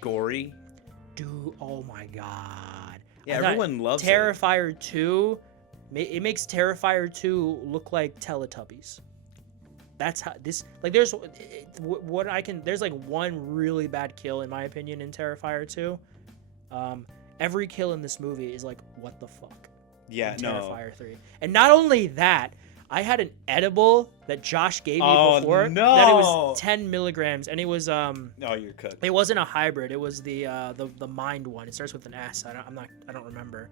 Gory? Dude, oh my god. Yeah, everyone loves Terrifier 2. It makes Terrifier 2 look like Teletubbies. That's how this, like, there's like one really bad kill in my opinion in Terrifier 2. Every kill in this movie is like, what the fuck? Yeah, Terrifier 3. And not only that, I had an edible that Josh gave me before. No. That it was 10 milligrams, and it was Oh, you're cooked. It wasn't a hybrid. It was the Mind one. It starts with an S. I don't remember.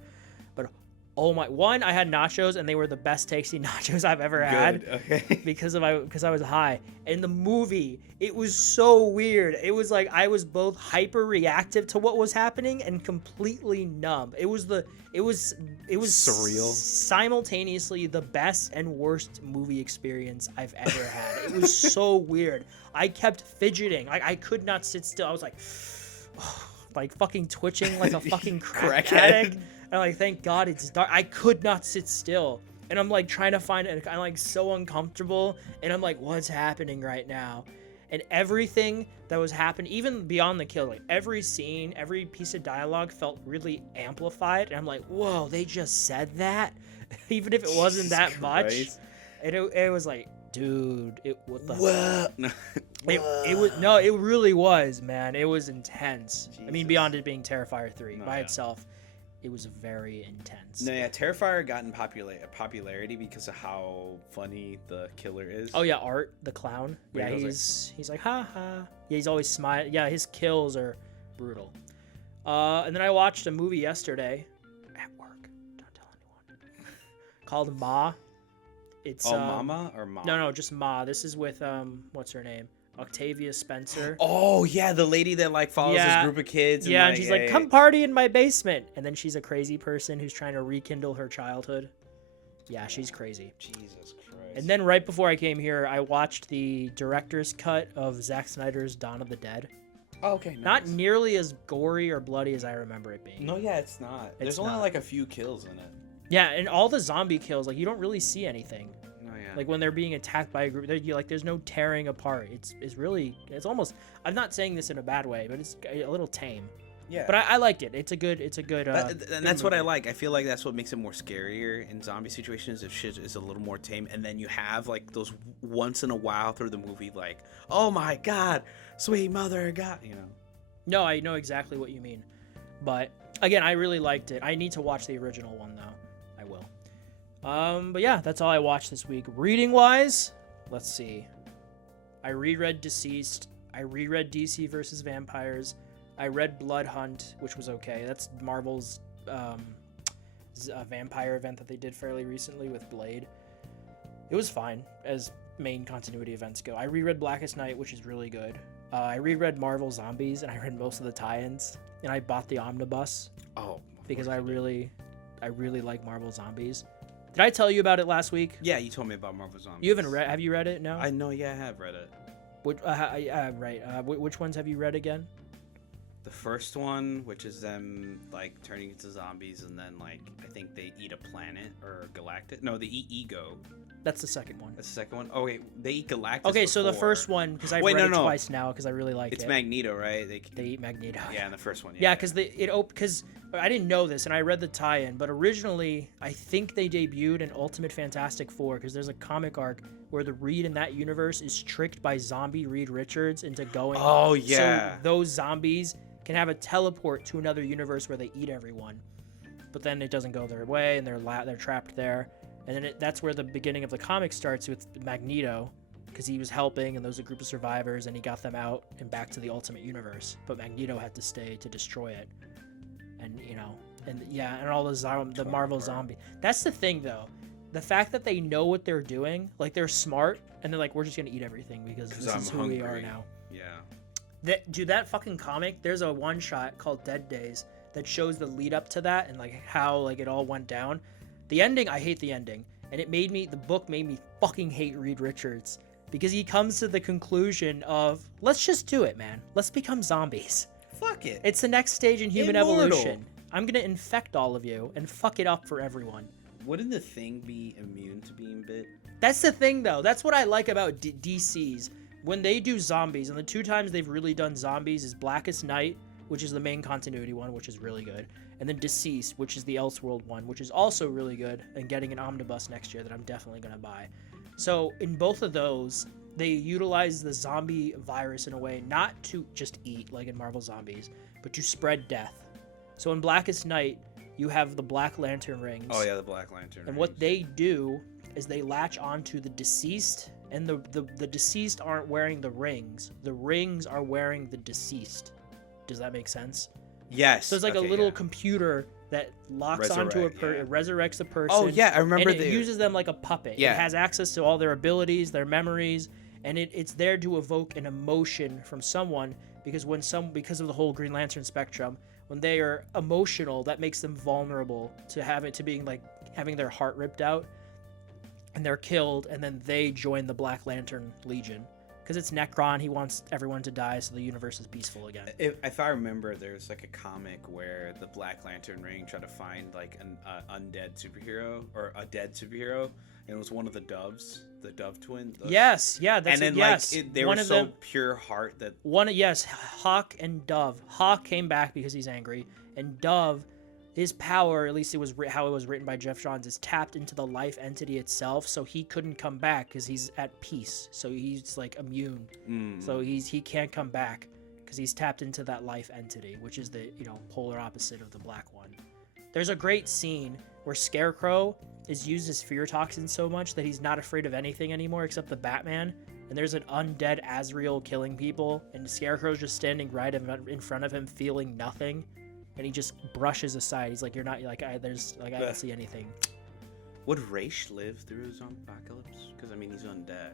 But oh my! One, I had nachos, and they were the best tasting nachos I've ever had. Okay. because I was high. In the movie, it was so weird. It was like I was both hyper reactive to what was happening and completely numb. It was surreal. Simultaneously the best and worst movie experience I've ever had. It was so weird. I kept fidgeting. I could not sit still. I was like fucking twitching like a fucking crack addict. And like, thank God it's dark. I could not sit still. And I'm like trying to find it. I'm like so uncomfortable. And I'm like, what's happening right now? And everything that was happening, even beyond the kill, like every scene, every piece of dialogue felt really amplified. And I'm like, whoa, they just said that? Even if it wasn't that much. And it was like, dude, what the fuck? It really was, man. It was intense. Jesus. I mean, beyond it being Terrifier 3 itself, it was very intense. No, yeah, Terrifier got in popularity because of how funny the killer is. Oh yeah, Art the clown. Yeah, he's like ha ha. Yeah, he's always smiling. Yeah, his kills are brutal. And then I watched a movie yesterday at work. Don't tell anyone. Called Ma. It's Mama or Ma? No, just Ma. This is with what's her name? Octavia Spencer. Oh yeah, the lady that like follows this group of kids. Yeah, and she's like, come party in my basement. And then she's a crazy person who's trying to rekindle her childhood. Yeah, she's crazy. Jesus Christ. And then right before I came here, I watched the director's cut of Zack Snyder's Dawn of the Dead. Oh, okay. Nice. Not nearly as gory or bloody as I remember it being. No, yeah, it's not. There's only like a few kills in it. Yeah, and all the zombie kills, like you don't really see anything. No, yeah. Like when they're being attacked by a group, there's no tearing apart. It's almost. I'm not saying this in a bad way, but it's a little tame. Yeah. But I liked it. It's a good. And good that's what I movie. like. I feel like that's what makes it more scarier in zombie situations. If shit is a little more tame, and then you have like those once in a while through the movie, like, oh my God, sweet mother of God, you know. No, I know exactly what you mean, but again, I really liked it. I need to watch the original one though. I will. But yeah, that's all I watched this week. Reading wise, let's see. I reread Deceased. I reread DC versus Vampires. I read Blood Hunt, which was okay. That's Marvel's vampire event that they did fairly recently with Blade. It was fine as main continuity events go. I reread Blackest Night, which is really good. I reread Marvel Zombies, and I read most of the tie-ins. And I bought the omnibus. Oh, because I really like Marvel Zombies. Did I tell you about it last week? Yeah, you told me about Marvel Zombies. You haven't read? Have you read it? No. I know. Yeah, I have read it. Right. Which ones have you read again? The first one, which is them like turning into zombies, and then like I think they eat a planet or galactic. No, they eat Ego. That's the second one. That's the second one. Oh wait, they eat Galactus. Okay, so the before. first one, because I've read it twice now, because I really like it. It's Magneto, right? They eat Magneto. Yeah, in the first one. Yeah, because I didn't know this, and I read the tie-in, but originally I think they debuted in Ultimate Fantastic Four, because there's a comic arc where the Reed in that universe is tricked by zombie Reed Richards into going. Oh yeah. So those zombies can have a teleport to another universe where they eat everyone, but then it doesn't go their way, and they're trapped there. And then that's where the beginning of the comic starts with Magneto, because he was helping, and there was a group of survivors, and he got them out and back to the Ultimate Universe. But Magneto had to stay to destroy it, and and all the Marvel zombie. That's the thing, though, the fact that they know what they're doing, like they're smart, and they're like, we're just gonna eat everything because this is who we are now. Yeah. That fucking comic. There's a one shot called Dead Days that shows the lead up to that and like how like it all went down. The ending, I hate the ending, and the book made me fucking hate Reed Richards, because he comes to the conclusion of, let's just do it, man. Let's become zombies. Fuck it. It's the next stage in human Immortal. evolution. I'm gonna infect all of you and fuck it up for everyone. Wouldn't the Thing be immune to being bit? That's the thing, though. That's what I like about DC's. When they do zombies, and the two times they've really done zombies is Blackest Night, which is the main continuity one, which is really good, and then Deceased, which is the Elseworld one, which is also really good, and getting an omnibus next year that I'm definitely going to buy. So in both of those, they utilize the zombie virus in a way not to just eat, like in Marvel Zombies, but to spread death. So in Blackest Night, you have the Black Lantern rings. Oh yeah, the Black Lantern and what they do is they latch onto the deceased, and the deceased aren't wearing the rings. The rings are wearing the deceased. Does that make sense? Yes. So it's like a little computer that locks onto it resurrects a person. Oh yeah, I remember. And it uses them like a puppet. Yeah. It has access to all their abilities, their memories, and it's there to evoke an emotion from someone, because because of the whole Green Lantern spectrum, when they are emotional, that makes them vulnerable to having their heart ripped out, and they're killed, and then they join the Black Lantern Legion. Because it's Necron, he wants everyone to die so the universe is peaceful again. If I remember, there's like a comic where the Black Lantern ring tried to find like an undead superhero or a dead superhero, and it was one of the doves, the Dove twin. Yes, yeah, that's and then yes. they were so pure heart that Hawk and Dove. Hawk came back because he's angry, and Dove, his power, at least it was how it was written by Jeff Johns, is tapped into the life entity itself, so he couldn't come back because he's at peace. So he's like immune. So he can't come back because he's tapped into that life entity, which is the polar opposite of the black one. There's a great scene where Scarecrow is used as fear toxin so much that he's not afraid of anything anymore except the Batman. And there's an undead Azrael killing people, and Scarecrow's just standing right in front of him, feeling nothing. And he just brushes aside. He's like, "You're not like I don't see anything." Would Raish live through a zombie apocalypse? Because I mean, he's undead.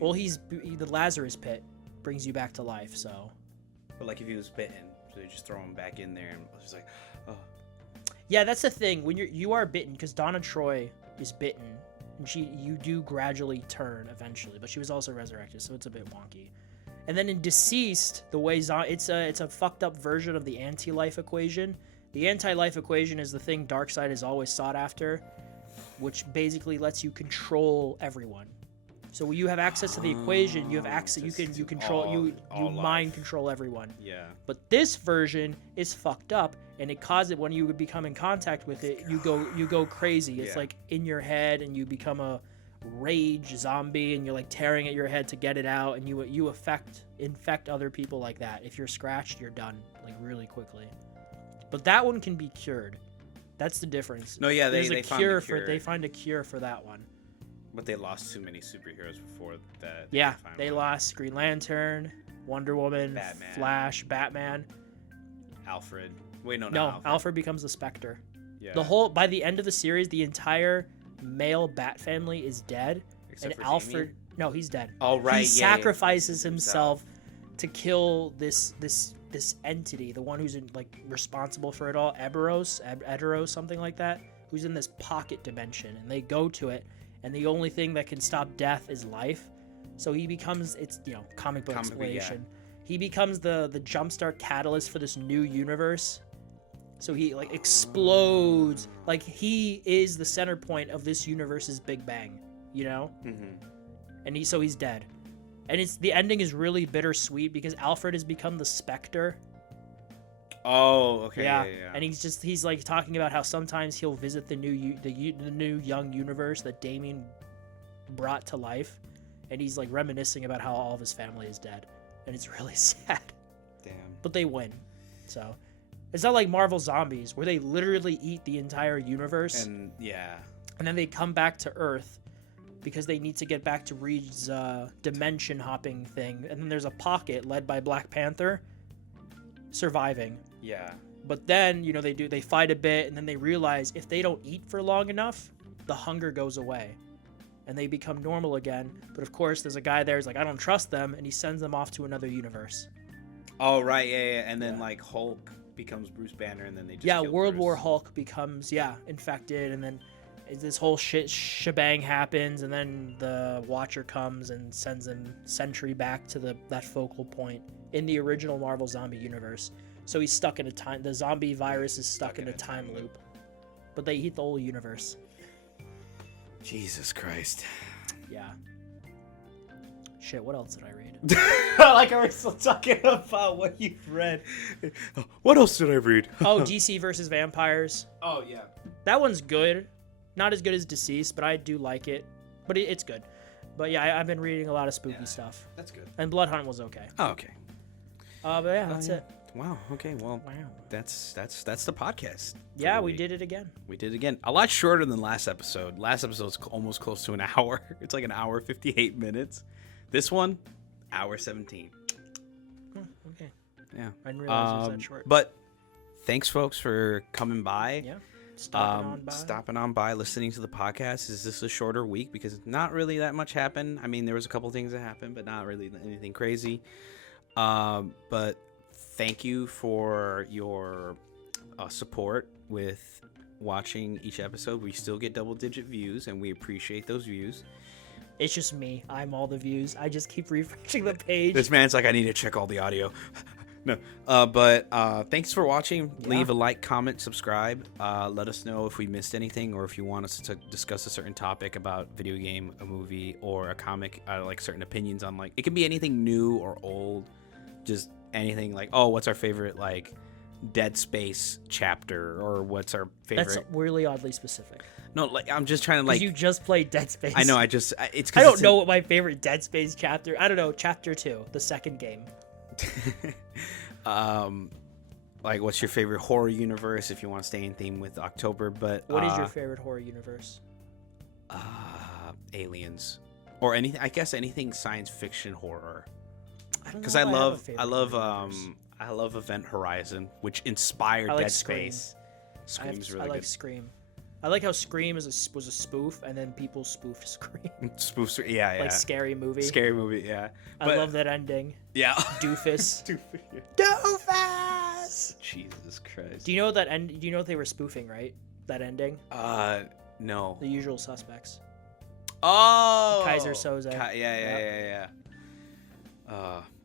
Well, the Lazarus pit brings you back to life. So, but like if he was bitten, so they just throw him back in there, and it's just like, oh. Yeah, that's the thing. When you are bitten, because Donna Troy is bitten, and you do gradually turn eventually, but she was also resurrected, so it's a bit wonky. And then in Deceased, the way it's a fucked up version of the anti-life equation. The anti-life equation is the thing Darkseid has always sought after, which basically lets you control everyone. So when you have access to the equation, you have access. You mind control everyone. Yeah. But this version is fucked up, and it causes when you become in contact with it, you go crazy. It's like in your head, and you become a rage zombie, and you're like tearing at your head to get it out, and you infect other people like that. If you're scratched, you're done like really quickly. But that one can be cured. That's the difference. No, yeah, they find a cure for that one. But they lost too many superheroes before that. Yeah, time they went. lost Green Lantern, Wonder Woman, Batman. Flash, Batman. Alfred. Wait, no, No, not Alfred becomes the Spectre. Yeah. By the end of the series, the entire male Bat family is dead, Except and for Alfred. Damian? No, he's dead. Oh, right. He yeah, sacrifices himself to kill this entity, the one who's responsible for it all, Eberos, something like that, who's in this pocket dimension, and they go to it, and the only thing that can stop death is life. So he becomes, comic book explanation. He becomes the jumpstart catalyst for this new universe. So he explodes, he is the center point of this universe's Big Bang, And he's dead. And the ending is really bittersweet because Alfred has become the Spectre. Oh, okay. Yeah. Yeah. And he's talking about how sometimes he'll visit the new young universe that Damien brought to life, and he's reminiscing about how all of his family is dead, and it's really sad. Damn. But they win, so it's not like Marvel Zombies where they literally eat the entire universe, And then they come back to Earth because they need to get back to Reed's dimension hopping thing, and then there's a pocket led by Black Panther surviving. Yeah. But then, they fight a bit, and then they realize if they don't eat for long enough, the hunger goes away. And they become normal again. But of course, there's a guy there who's I don't trust them, and he sends them off to another universe. Oh, right. Yeah. And then, Hulk becomes Bruce Banner, and then they just kill World Bruce. War Hulk becomes, infected, and then this whole shebang happens, and then the Watcher comes and sends him Sentry back to that focal point in the original Marvel Zombie universe. So he's stuck in the zombie virus is stuck in a time loop. But they eat the whole universe. Jesus Christ. Yeah. Shit, what else did I read? We're still talking about what you've read. What else did I read? Oh, DC versus Vampires. Oh, yeah. That one's good. Not as good as Deceased, but I do like it. But it's good. But yeah, I've been reading a lot of spooky stuff. That's good. And Blood Hunt was okay. Oh, okay. But yeah, that's it. Wow. Okay. Well, Wow. that's the podcast. Yeah, we did it again. We did it again. A lot shorter than last episode. Last episode's almost close to an hour. It's an hour 58 minutes. This one, hour 17. Okay. Yeah. I didn't realize it was that short. But thanks, folks, for coming by. Yeah. Stopping on by, listening to the podcast. Is this a shorter week? Because not really that much happened. I mean, there was a couple things that happened, but not really anything crazy. But thank you for your support with watching each episode. We still get double-digit views, and we appreciate those views. It's just me. I'm all the views. I just keep refreshing the page. This man's I need to check all the audio. No. But thanks for watching. Yeah. Leave a like, comment, subscribe. Let us know if we missed anything or if you want us to discuss a certain topic about video game, a movie, or a comic, certain opinions on it can be anything new or old. Just anything what's our favorite Dead Space chapter, or what's our favorite. That's really oddly specific. No, I'm just trying to you just played Dead Space. I know. It's I don't know what my favorite Dead Space chapter. I don't know. Chapter 2, the second game. What's your favorite horror universe if you want to stay in theme with October? But what is your favorite horror universe? Aliens, or anything. I guess anything science fiction horror. Because I love Event Horizon, which inspired Dead Space. Scream's really I like good. Scream. I like how Scream was a spoof, and then people spoofed Scream. Spoofs, yeah. Scary movie. Scary movie, yeah. I love that ending. Yeah. Doofus. Doofus! Jesus Christ. Do you know that end? Do you know what they were spoofing, right? That ending? No. The Usual Suspects. Oh! Kaiser Soze. Yeah.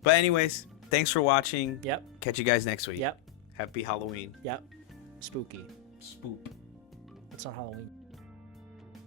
But anyways, thanks for watching. Yep. Catch you guys next week. Yep. Happy Halloween. Yep. Spooky. Spoop. It's not Halloween.